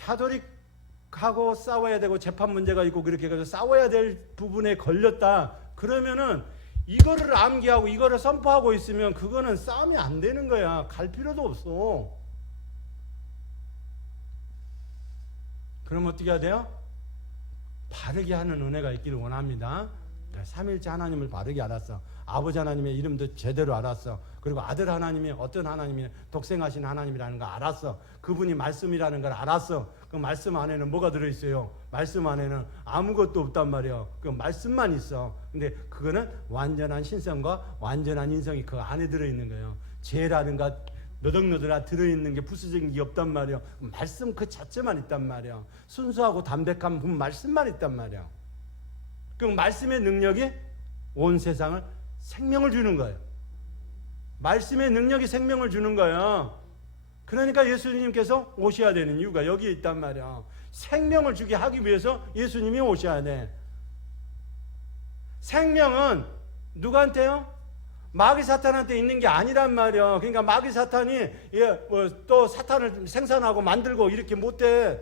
카톨릭하고 싸워야 되고 재판 문제가 있고 그렇게 해서 싸워야 될 부분에 걸렸다. 그러면은 이거를 암기하고 이거를 선포하고 있으면 그거는 싸움이 안 되는 거야. 갈 필요도 없어. 그럼 어떻게 해야 돼요? 바르게 하는 은혜가 있기를 원합니다. 삼일째 하나님을 바르게 알았어. 아버지 하나님의 이름도 제대로 알았어. 그리고 아들 하나님이 어떤 하나님이 독생하신 하나님이라는 거 알았어. 그분이 말씀이라는 걸 알았어. 그 말씀 안에는 뭐가 들어있어요? 말씀 안에는 아무것도 없단 말이에요. 그 말씀만 있어. 근데 그거는 완전한 신성과 완전한 인성이 그 안에 들어있는 거예요. 죄라든가 너덕너덕 들어있는 게 부수적인 게 없단 말이에요. 말씀 그 자체만 있단 말이에요. 순수하고 담백한 그 말씀만 있단 말이에요. 그 말씀의 능력이 온 세상을 생명을 주는 거예요. 말씀의 능력이 생명을 주는 거예요. 그러니까 예수님께서 오셔야 되는 이유가 여기에 있단 말이에요. 생명을 주게 하기 위해서 예수님이 오셔야 돼. 생명은 누구한테요? 마귀 사탄한테 있는 게 아니란 말이야. 그러니까 마귀 사탄이 또 사탄을 생산하고 만들고 이렇게 못해.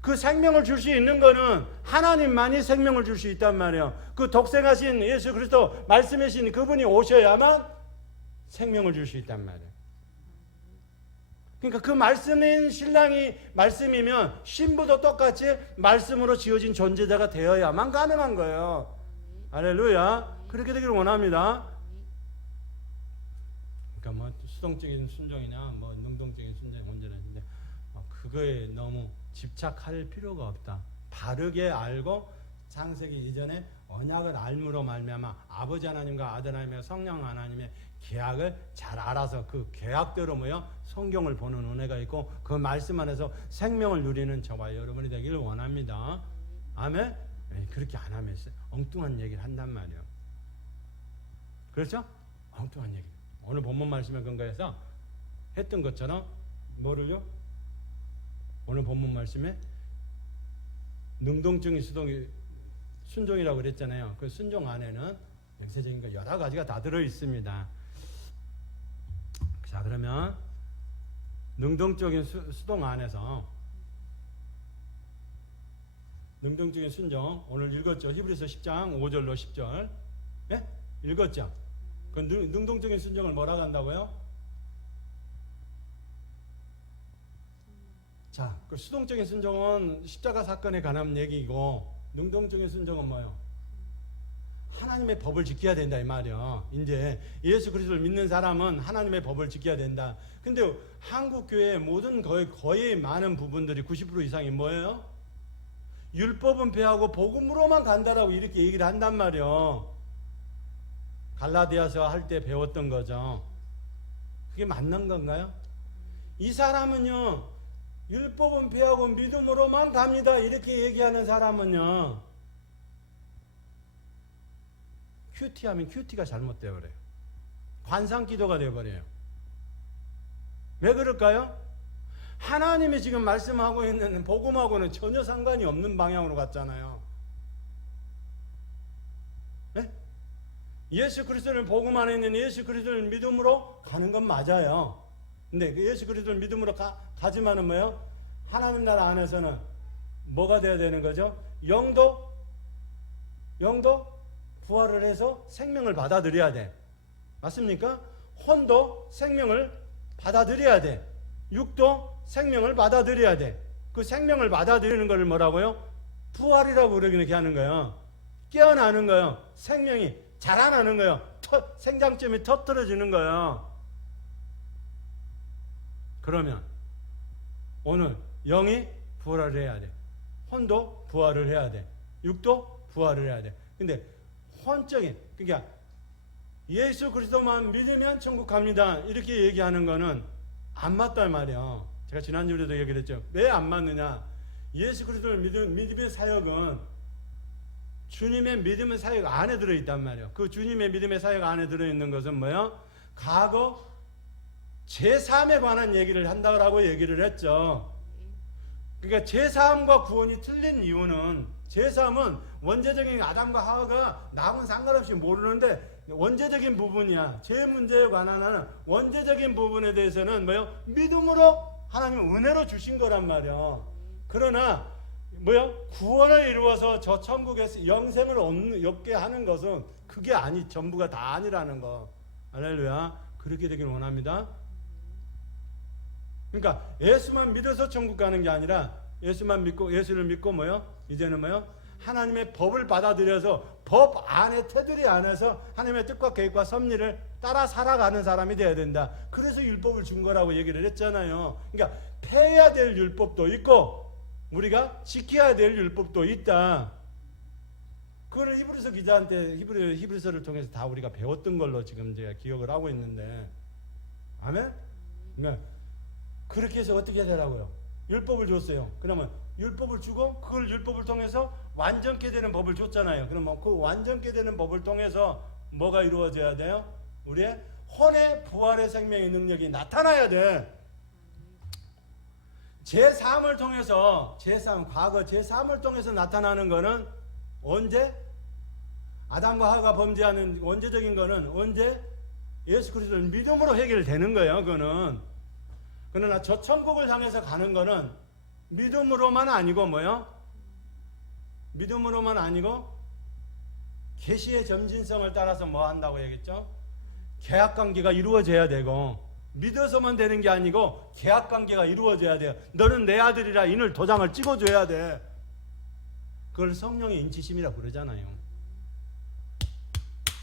그 생명을 줄 수 있는 거는 하나님만이 생명을 줄 수 있단 말이야. 그 독생하신 예수 그리스도 말씀하신 그분이 오셔야만 생명을 줄 수 있단 말이야. 그러니까 그 말씀인 신랑이 말씀이면 신부도 똑같이 말씀으로 지어진 존재자가 되어야만 가능한 거예요. 할렐루야. 그렇게 되기를 원합니다. 그러니까 뭐 수동적인 순종이냐 뭐 능동적인 순종이 문제는 있는데 그거에 너무 집착할 필요가 없다. 바르게 알고 창세기 이전에 언약을 알므로 말미암아 아버지 하나님과 아들 하나님과 성령 하나님의 계약을 잘 알아서 그 계약대로 성경을 보는 은혜가 있고 그 말씀 안에서 생명을 누리는 저와 여러분이 되기를 원합니다. 아멘. 그렇게 안 하면 엉뚱한 얘기를 한단 말이에요. 그렇죠? 엉뚱한 얘기. 오늘 본문 말씀에 근거해서 했던 것처럼 뭐를요? 오늘 본문 말씀에 능동적인 순종이라고 그랬잖아요. 그 순종 안에는 영세적인 거 여러 가지가 다 들어 있습니다. 자, 그러면 능동적인 수동 안에서 능동적인 순종 오늘 읽었죠. 히브리서 10장 5절로 10절. 예? 읽었죠. 그 능동적인 순종을 뭐라고 한다고요? 자, 그 수동적인 순종은 십자가 사건에 관한 얘기이고 능동적인 순종은 뭐예요? 하나님의 법을 지켜야 된다 이 말이야. 이제 예수 그리스도를 믿는 사람은 하나님의 법을 지켜야 된다. 근데 한국 교회의 모든 거의 많은 부분들이 90% 이상이 뭐예요? 율법은 폐하고 복음으로만 간다라고 이렇게 얘기를 한단 말이야. 갈라디아서 할 때 배웠던 거죠. 그게 맞는 건가요? 이 사람은요, 율법은 폐하고 믿음으로만 갑니다. 이렇게 얘기하는 사람은요, 큐티하면 큐티가 잘못되어버려요. 관상기도가 되어버려요. 왜 그럴까요? 하나님이 지금 말씀하고 있는 복음하고는 전혀 상관이 없는 방향으로 갔잖아요. 네? 예수 그리스도를 복음 안에 있는 예수 그리스도를 믿음으로 가는 건 맞아요. 근데 그 예수 그리스도를 믿음으로 가지만은 뭐예요? 하나님 나라 안에서는 뭐가 돼야 되는 거죠? 영도 부활을 해서 생명을 받아들여야 돼. 맞습니까? 혼도 생명을 받아들여야 돼. 육도 생명을 받아들여야 돼. 그 생명을 받아들이는 걸 뭐라고요? 부활이라고 그렇게 하는 거예요. 깨어나는 거예요. 생명이 자라나는 거예요. 생장점이 터뜨려지는 거예요. 그러면 오늘 영이 부활을 해야 돼. 혼도 부활을 해야 돼. 육도 부활을 해야 돼. 근데 혼적인, 그러니까 예수 그리스도만 믿으면 천국 갑니다. 이렇게 얘기하는 거는 안 맞단 말이에요. 제가 지난주에도 얘기를 했죠. 왜 안 맞느냐? 예수 그리스도를 믿음의 사역은 주님의 믿음의 사역 안에 들어있단 말이에요. 그 주님의 믿음의 사역 안에 들어있는 것은 뭐예요? 과거 제3에 관한 얘기를 한다고 얘기를 했죠. 그러니까 제3과 구원이 틀린 이유는 제3은 원죄적인 아담과 하와가 남은 상관없이 모르는데 원죄적인 부분이야. 제 문제에 관한 원죄적인 부분에 대해서는 뭐요? 믿음으로 하나님 은혜로 주신 거란 말이야. 그러나 뭐요? 구원을 이루어서 저 천국에서 영생을 얻게 하는 것은 그게 전부가 다 아니라는 거. 할렐루야. 그렇게 되길 원합니다. 그러니까 예수만 믿어서 천국 가는 게 아니라 예수만 믿고 예수를 믿고 뭐요? 이제는 뭐요? 하나님의 법을 받아들여서 법 안에 테두리 안에서 하나님의 뜻과 계획과 섭리를 따라 살아가는 사람이 돼야 된다. 그래서 율법을 준 거라고 얘기를 했잖아요. 그러니까 폐해야 될 율법도 있고 우리가 지켜야 될 율법도 있다. 그걸 히브리서 기자한테 히브리서를 통해서 다 우리가 배웠던 걸로 지금 제가 기억을 하고 있는데, 아멘. 그러니까 그렇게 해서 어떻게 되라고요? 율법을 줬어요. 그러면 율법을 주고 그걸 율법을 통해서 완전케 되는 법을 줬잖아요. 그러면 그 완전케 되는 법을 통해서 뭐가 이루어져야 돼요? 우리의 혼의 부활의 생명의 능력이 나타나야 돼. 제3을 통해서 과거 제3을 통해서 나타나는 거는 언제? 아담과 하와가 범죄하는 원죄적인 거는 언제? 예수 그리스도를 믿음으로 해결되는 거예요. 그거는. 그러나 저 천국을 향해서 가는 거는 믿음으로만 아니고 뭐요? 믿음으로만 아니고 계시의 점진성을 따라서 뭐 한다고 얘기했죠? 계약관계가 이루어져야 되고 믿어서만 되는 게 아니고 계약관계가 이루어져야 돼요. 너는 내 아들이라 이늘 도장을 찍어줘야 돼. 그걸 성령의 인치심이라고 그러잖아요.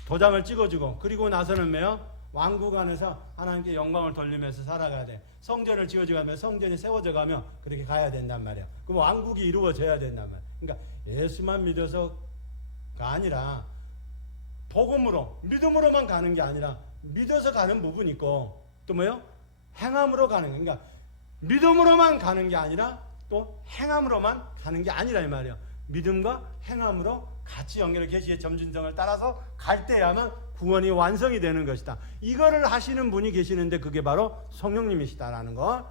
도장을 찍어주고 그리고 나서는 뭐요? 왕국 안에서 하나님께 영광을 돌리면서 살아가야 돼. 성전을 지어져가며 성전이 세워져가며 그렇게 가야 된단 말이야. 그럼 왕국이 이루어져야 된단 말이야. 그러니까 예수만 믿어서가 아니라 복음으로 믿음으로만 가는 게 아니라 믿어서 가는 부분이 있고 또 뭐요? 행함으로 가는 거야. 그러니까 믿음으로만 가는 게 아니라 또 행함으로만 가는 게 아니라 이 말이야. 믿음과 행함으로 같이 연결해 계시의 점진성을 따라서 갈 때야만 구원이 완성이 되는 것이다. 이거를 하시는 분이 계시는데 그게 바로 성령님이시다라는 거.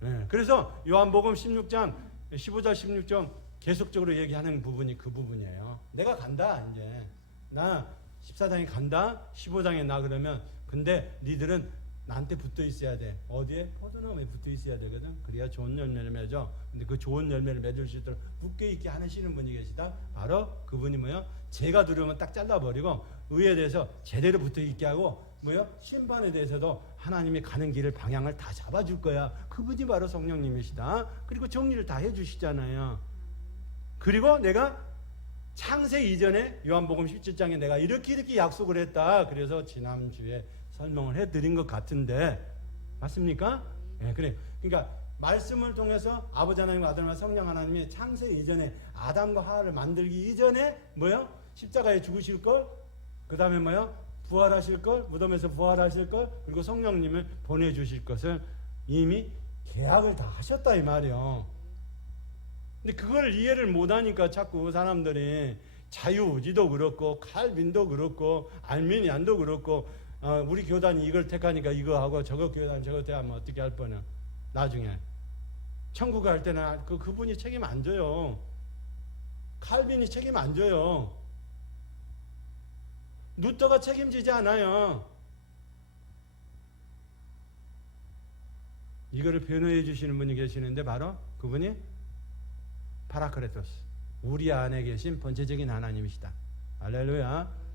네. 그래서 요한복음 16장 15절 16절 계속적으로 얘기하는 부분이 그 부분이에요. 내가 간다 이제. 나 14장에 간다. 15장에 나 그러면 근데 니들은 나한테 붙어 있어야 돼. 어디에? 포도나무에 붙어 있어야 되거든. 그래야 좋은 열매를 맺어. 근데 그 좋은 열매를 맺을 수 있도록 붙게 있게 하시는 분이 계시다. 바로 그분이 뭐요? 죄가 두려우면 딱 잘라버리고 의에 대해서 제대로 붙어 있게 하고 뭐요? 심판에 대해서도 하나님이 가는 길을 방향을 다 잡아줄 거야. 그분이 바로 성령님이시다. 그리고 정리를 다 해주시잖아요. 그리고 내가 창세 이전에 요한복음 17장에 내가 이렇게 약속을 했다. 그래서 지난주에 설명을 해드린 것 같은데 맞습니까? 네, 그래요. 그러니까 말씀을 통해서 아버지 하나님과 아들 하나님 성령 하나님이 창세 이전에 아담과 하와를 만들기 이전에 뭐요? 십자가에 죽으실 걸, 그 다음에 뭐요? 부활하실 걸, 무덤에서 부활하실 걸, 그리고 성령님을 보내주실 것을 이미 계약을 다 하셨다 이 말이요. 근데 그걸 이해를 못하니까 자꾸 사람들이 자유의지도 그렇고 칼빈도 그렇고 알미니안도 그렇고 우리 교단이 이걸 택하니까 이거 하고 저거 교단 저거 택하면 어떻게 할 뻔해. 나중에 천국 갈 때는 그분이 책임 안 져요. 칼빈이 책임 안 져요. 루터가 책임지지 않아요. 이거를 변호해 주시는 분이 계시는데 바로 그분이 파라크레토스, 우리 안에 계신 번체적인 하나님이시다. 할렐루야.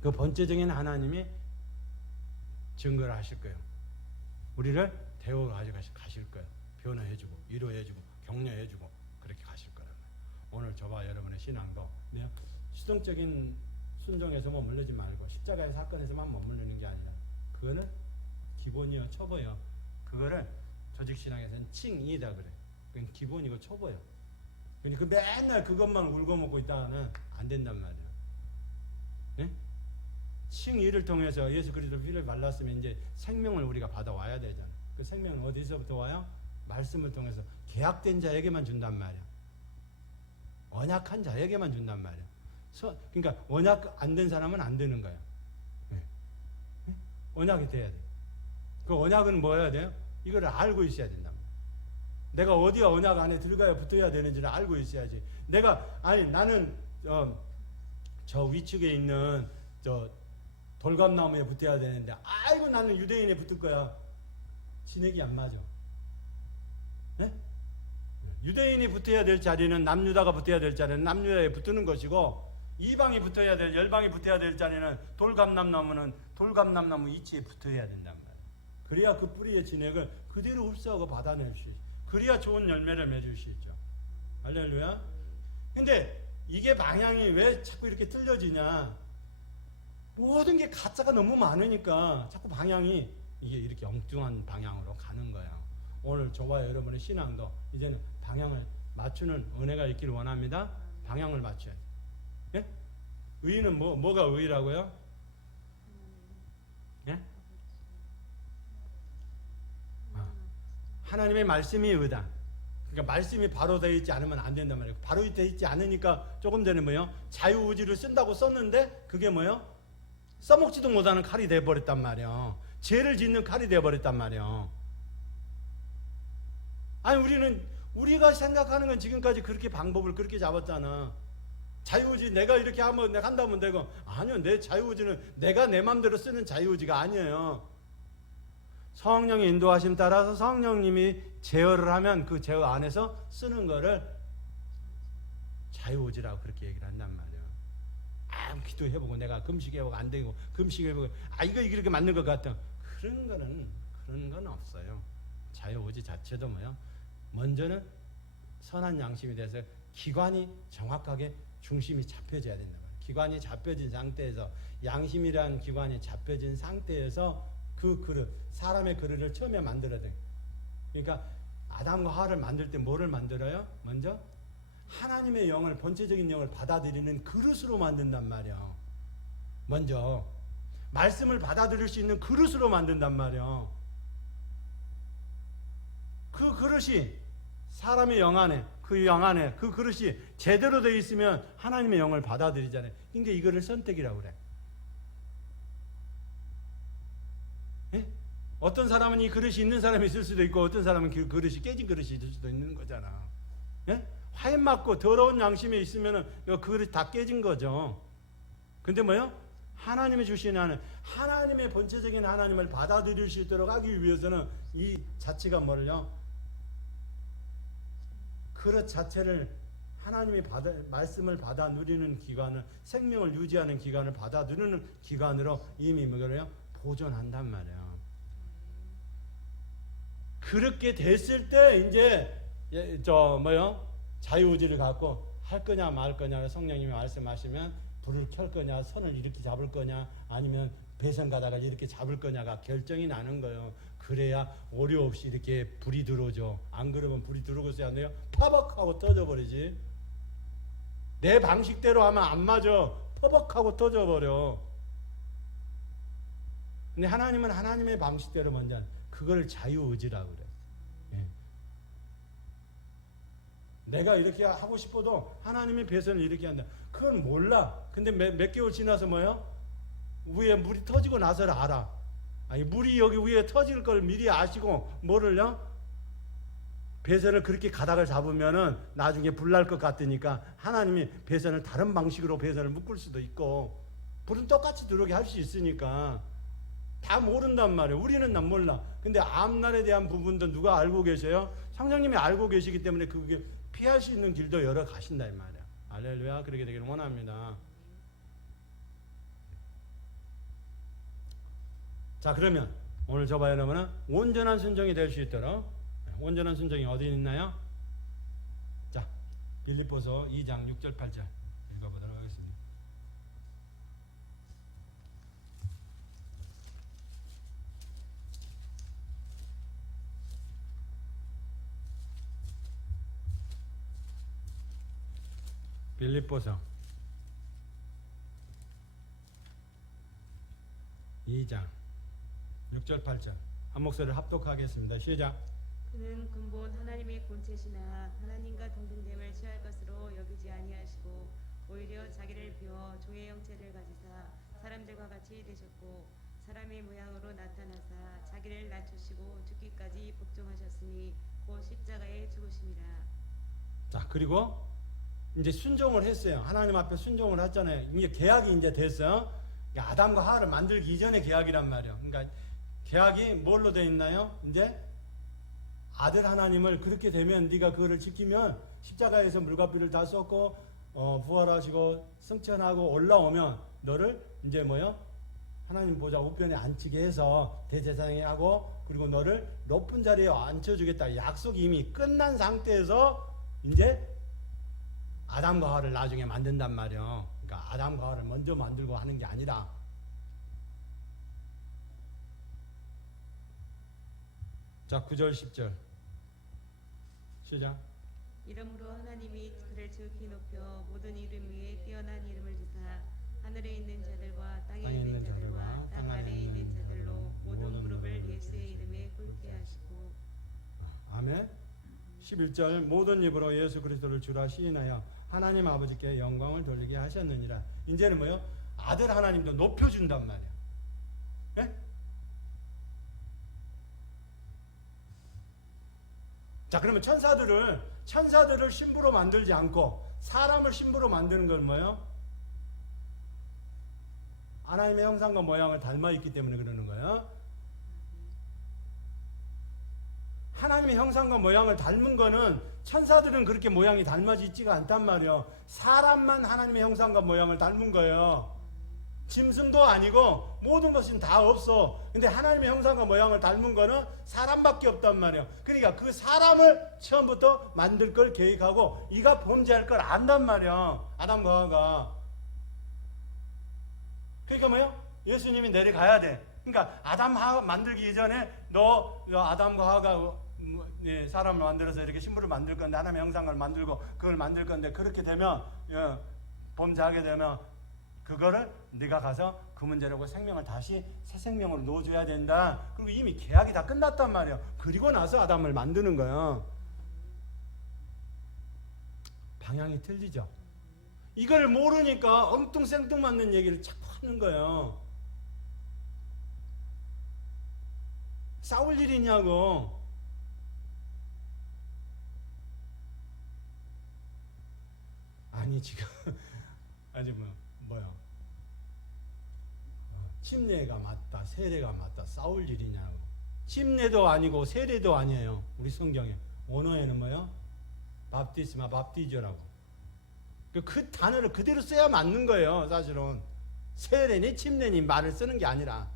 그 번체적인 하나님이 증거를 하실 거예요. 우리를 데워 가실 거예요. 변호해주고 위로해주고 격려해주고 그렇게 가실 거란 말이에요. 오늘 저와 여러분의 신앙도 수동적인 순종에서만 머물르지 말고 십자가의 사건에서만 머무르는 게 아니라 그거는 기본이요 초보요. 그거를 조직신앙에서는 칭이다 그래. 그건 기본이고 초보요. 그러니까 맨날 그것만 울고 먹고 있다가는 안 된단 말이야. 네? 칭의를 통해서 예수 그리스도 피를 발랐으면 이제 생명을 우리가 받아와야 되잖아. 그 생명은 어디서부터 와요? 말씀을 통해서 계약된 자에게만 준단 말이야. 언약한 자에게만 준단 말이야. 그러니까 언약 안 된 사람은 안 되는 거야. 네. 네? 언약이 돼야 돼. 그 언약은 뭐 해야 돼요? 이거를 알고 있어야 된단 말이야. 내가 어디가 언약 안에 들어가야 붙어야 되는지를 알고 있어야지. 나는 저 위축에 있는 저 돌감나무에 붙어야 되는데 아이고 나는 유대인에 붙을 거야. 진액이 안 맞아. 네? 유대인이 붙어야 될 자리는 남유다가 붙어야 될 자리는 남유다에 붙는 것이고 이방이 붙어야 될 열방이 붙어야 될 자리는 돌감나무는 돌감나무 이치에 붙어야 된단 말이야. 그래야 그 뿌리의 진액을 그대로 흡수하고 받아낼 수 있어. 그래야 좋은 열매를 맺을 수 있죠. 할렐루야. 근데 이게 방향이 왜 자꾸 이렇게 틀려지냐? 모든 게 가짜가 너무 많으니까 자꾸 방향이 이게 이렇게 엉뚱한 방향으로 가는 거야. 오늘 저와 여러분의 신앙도 이제는 방향을 맞추는 은혜가 있기를 원합니다. 방향을 맞춰야 돼. 예? 의는 뭐가 의라고요? 예? 하나님의 말씀이 의다. 그러니까 말씀이 바로 되어 있지 않으면 안 된단 말이에요. 바로 되어 있지 않으니까 조금 전에 자유의지를 쓴다고 썼는데 그게 써먹지도 못하는 칼이 되어버렸단 말이에요. 죄를 짓는 칼이 되어버렸단 말이에요. 아니 우리가 생각하는 건 지금까지 그렇게 방법을 그렇게 잡았잖아. 자유의지 내가 이렇게 하면 내가 한다면 되고, 아니요, 내 자유의지는 내가 내 마음대로 쓰는 자유의지가 아니에요. 성령의 인도하심 따라서 성령님이 제어를 하면 그 제어 안에서 쓰는 거를 자유의지라고 그렇게 얘기를 한단 말이에요. 기도해보고 내가 금식해보고 안 되고 금식해보고 이거 이렇게 맞는 것 같아. 그런 건 없어요. 자유의지 자체도 뭐요? 먼저는 선한 양심이 돼서 기관이 정확하게 중심이 잡혀져야 된다 말이에요. 기관이 잡혀진 상태에서, 양심이라는 기관이 잡혀진 상태에서 그 그릇, 사람의 그릇을 처음에 만들어야 돼요. 그러니까 아담과 하와를 만들 때 뭐를 만들어요? 먼저 하나님의 영을, 본체적인 영을 받아들이는 그릇으로 만든단 말이에요. 먼저 말씀을 받아들일 수 있는 그릇으로 만든단 말이에요. 그 그릇이 사람의 영 안에, 그 영 안에 그 그릇이 제대로 되어 있으면 하나님의 영을 받아들이잖아요. 그러니까 이거를 선택이라고 그래. 예? 어떤 사람은 이 그릇이 있는 사람이 있을 수도 있고, 어떤 사람은 그 그릇이 깨진 그릇이 있을 수도 있는 거잖아. 예? 화인 맞고 더러운 양심이 있으면 그 그릇이 다 깨진 거죠. 근데 뭐요? 하나님이 주시는 하나님의 본체적인 하나님을 받아들일 수 있도록 하기 위해서는 이 자체가 뭐를요? 그릇 자체를 하나님이 말씀을 받아 누리는 기관을, 생명을 유지하는 기관을 받아 누리는 기관으로 이미 뭐래요? 보존한단 말이에요. 그렇게 됐을 때 이제 자유의지를 갖고 할 거냐 말 거냐 성령님이 말씀하시면 불을 켤 거냐, 선을 이렇게 잡을 거냐, 아니면 배선 가다가 이렇게 잡을 거냐가 결정이 나는 거예요. 그래야 오류 없이 이렇게 불이 들어오죠. 안 그러면 불이 들어오겠어요, 안 돼요? 퍼벅하고 터져버리지. 내 방식대로 하면 안 맞아. 퍼벅하고 터져버려. 근데 하나님은 하나님의 방식대로 먼저, 그걸 자유의지라고 그래. 예. 내가 이렇게 하고 싶어도 하나님의 배선을 이렇게 한다. 그건 몰라. 근데 몇 개월 지나서 뭐예요? 위에 물이 터지고 나서를 알아. 아니, 물이 여기 위에 터질 걸 미리 아시고 뭐를요? 배선을 그렇게 가닥을 잡으면은 나중에 불 날 것 같으니까 하나님이 배선을 다른 방식으로 배선을 묶을 수도 있고, 불은 똑같이 들어오게 할 수 있으니까 다 모른단 말이에요. 우리는 난 몰라. 근데 앞날에 대한 부분도 누가 알고 계셔요? 성령님이 알고 계시기 때문에 그게 피할 수 있는 길도 열어 가신다 이 말이야. 할렐루야. 그렇게 되기를 원합니다. 자, 그러면 오늘 저와 여러분은 온전한 순종이 될 수 있도록, 온전한 순종이 어디 있나요? 자, 빌립보서 2장 6절 8절 읽어보도록 하겠습니다. 빌립보서 2장 6절 8절 한 목소리를 합독하겠습니다. 시작. 그는 근본 하나님의 본체시나 하나님과 동등됨을 취할 것으로 여기지 아니하시고 오히려 자기를 비워 종의 형체를 가지사 사람들과 같이 되셨고 사람의 모양으로 나타나사 자기를 낮추시고 죽기까지 복종하셨으니 곧 십자가에 죽으심이라. 자, 그리고 이제 순종을 했어요. 하나님 앞에 순종을 했잖아요. 이제 계약이 이제 됐어요. 아담과 하와를 만들기 이전의 계약이란 말이에요. 그러니까 계약이 뭘로 되어 있나요? 이제 아들 하나님을, 그렇게 되면 네가 그거를 지키면 십자가에서 물과 피를 다 쏟고 부활하시고 승천하고 올라오면 너를 이제 뭐요? 하나님 보좌 우편에 앉히게 해서 대제사장이 하고, 그리고 너를 높은 자리에 앉혀주겠다. 약속이 이미 끝난 상태에서 이제 아담과 하와를 나중에 만든단 말이에요. 그러니까 아담과 하와를 먼저 만들고 하는 게 아니라. 자, 9절 10절 시작. 이러므로 하나님이 그를 지극히 높여 모든 이름 위에 뛰어난 이름을 주사 하늘에 있는 자들과 땅에 있는 자들과 땅 아래에 있는 자들로 모든 무릎을 예수의 이름에 꿇게 하시고. 아멘. 11절 모든 입으로 예수 그리스도를 주라 시인하여 하나님 아버지께 영광을 돌리게 하셨느니라. 이제는 뭐요? 아들 하나님도 높여준단 말이야. 예? 자, 그러면 천사들을 신부로 만들지 않고 사람을 신부로 만드는 건 뭐예요? 하나님의 형상과 모양을 닮아 있기 때문에 그러는 거예요. 하나님의 형상과 모양을 닮은 거는 천사들은 그렇게 모양이 닮아지지가 않단 말이에요. 사람만 하나님의 형상과 모양을 닮은 거예요. 짐승도 아니고 모든 것은 다 없어. 근데 하나님의 형상과 모양을 닮은 거는 사람밖에 없단 말이에요. 그러니까 그 사람을 처음부터 만들 걸 계획하고 이가 범죄할 걸 안단 말이에요. 아담과 하와가. 그러니까 뭐예요? 예수님이 내려가야 돼. 그러니까 아담 하와 만들기 이전에 너 아담과 하와가 사람을 만들어서 이렇게 신부를 만들 건데 하나님의 형상을 만들고 그걸 만들 건데 그렇게 되면 범죄하게 되면 그거를 네가 가서 그 문제라고 생명을 다시 새 생명으로 넣어줘야 된다. 그리고 이미 계약이 다 끝났단 말이에요. 그리고 나서 아담을 만드는 거예요. 방향이 틀리죠. 이걸 모르니까 엉뚱생뚱맞는 얘기를 자꾸 하는 거예요. 싸울 일이냐고. 아니 지금 아니 뭐야? 침례가 맞다, 세례가 맞다, 싸울 일이냐고. 침례도 아니고 세례도 아니에요. 우리 성경에 원어에는 뭐요? 밥티스마, 밥티저라고. 그 단어를 그대로 써야 맞는 거예요. 사실은 세례니 침례니 말을 쓰는 게 아니라.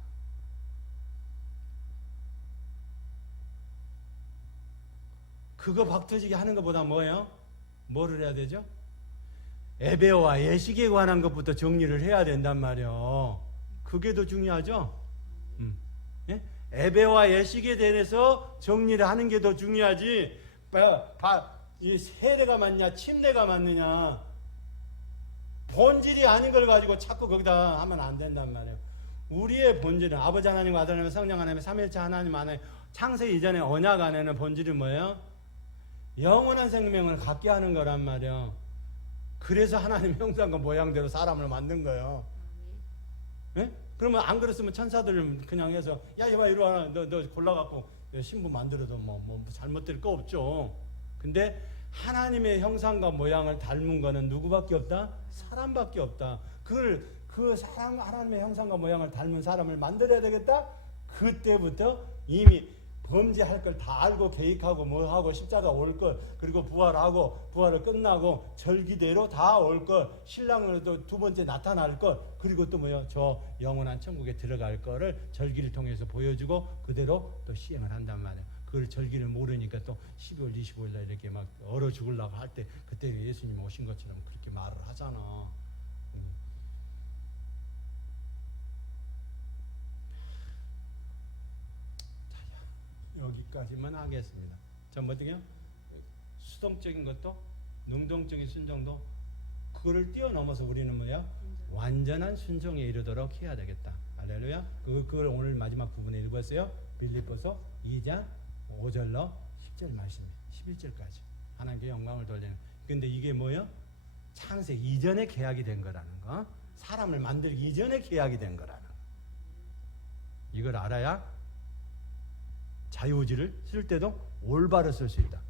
그거 박터지게 하는 것보다 뭐예요? 뭐를 해야 되죠? 예배와 예식에 관한 것부터 정리를 해야 된단 말이에요. 그게 더 중요하죠? 예? 예배와 예식에 대해서 정리를 하는 게 더 중요하지. 이 세례가 맞냐, 침례가 맞느냐, 본질이 아닌 걸 가지고 자꾸 거기다 하면 안 된단 말이에요. 우리의 본질은 아버지 하나님과 아들 하나님, 성령 하나님, 삼위일체 하나님 안에 창세 이전의 언약 안에는 본질이 뭐예요? 영원한 생명을 갖게 하는 거란 말이에요. 그래서 하나님 형상과 모양대로 사람을 만든 거예요. 예? 그러면 안 그랬으면 천사들 그냥 해서 야 이봐 이리 와 너 골라갖고 신부 만들어도 뭐 잘못될 거 없죠. 근데 하나님의 형상과 모양을 닮은 거는 누구밖에 없다? 사람밖에 없다. 그 사람 하나님의 형상과 모양을 닮은 사람을 만들어야 되겠다. 그때부터 이미 범죄할 걸 다 알고 계획하고 뭐하고 십자가 올 걸, 그리고 부활하고 부활을 끝나고 절기대로 다 올 걸, 신랑으로도 두 번째 나타날 걸, 그리고 또 뭐요? 저 영원한 천국에 들어갈 거를 절기를 통해서 보여주고 그대로 또 시행을 한단 말이에요. 그걸 절기를 모르니까 또 12월 25일 날 이렇게 막 얼어 죽으려고 할 때 그때 예수님 오신 것처럼 그렇게 말을 하잖아. 여기까지만 하겠습니다. 전 어떻게요? 수동적인 것도 능동적인 순종도 그거를 뛰어넘어서 우리는 뭐야? 완전한 순종에 이르도록 해야 되겠다. 할렐루야. 그걸 오늘 마지막 부분에 읽었어요. 빌립보서 2장 5절로 10절 말씀이에요. 11절까지 하나님께 영광을 돌리는. 근데 이게 뭐예요? 창세 이전에 계약이 된 거라는 거. 사람을 만들기 이전에 계약이 된 거라는 거. 이걸 알아야 자유의지를 쓸 때도 올바로 쓸 수 있다.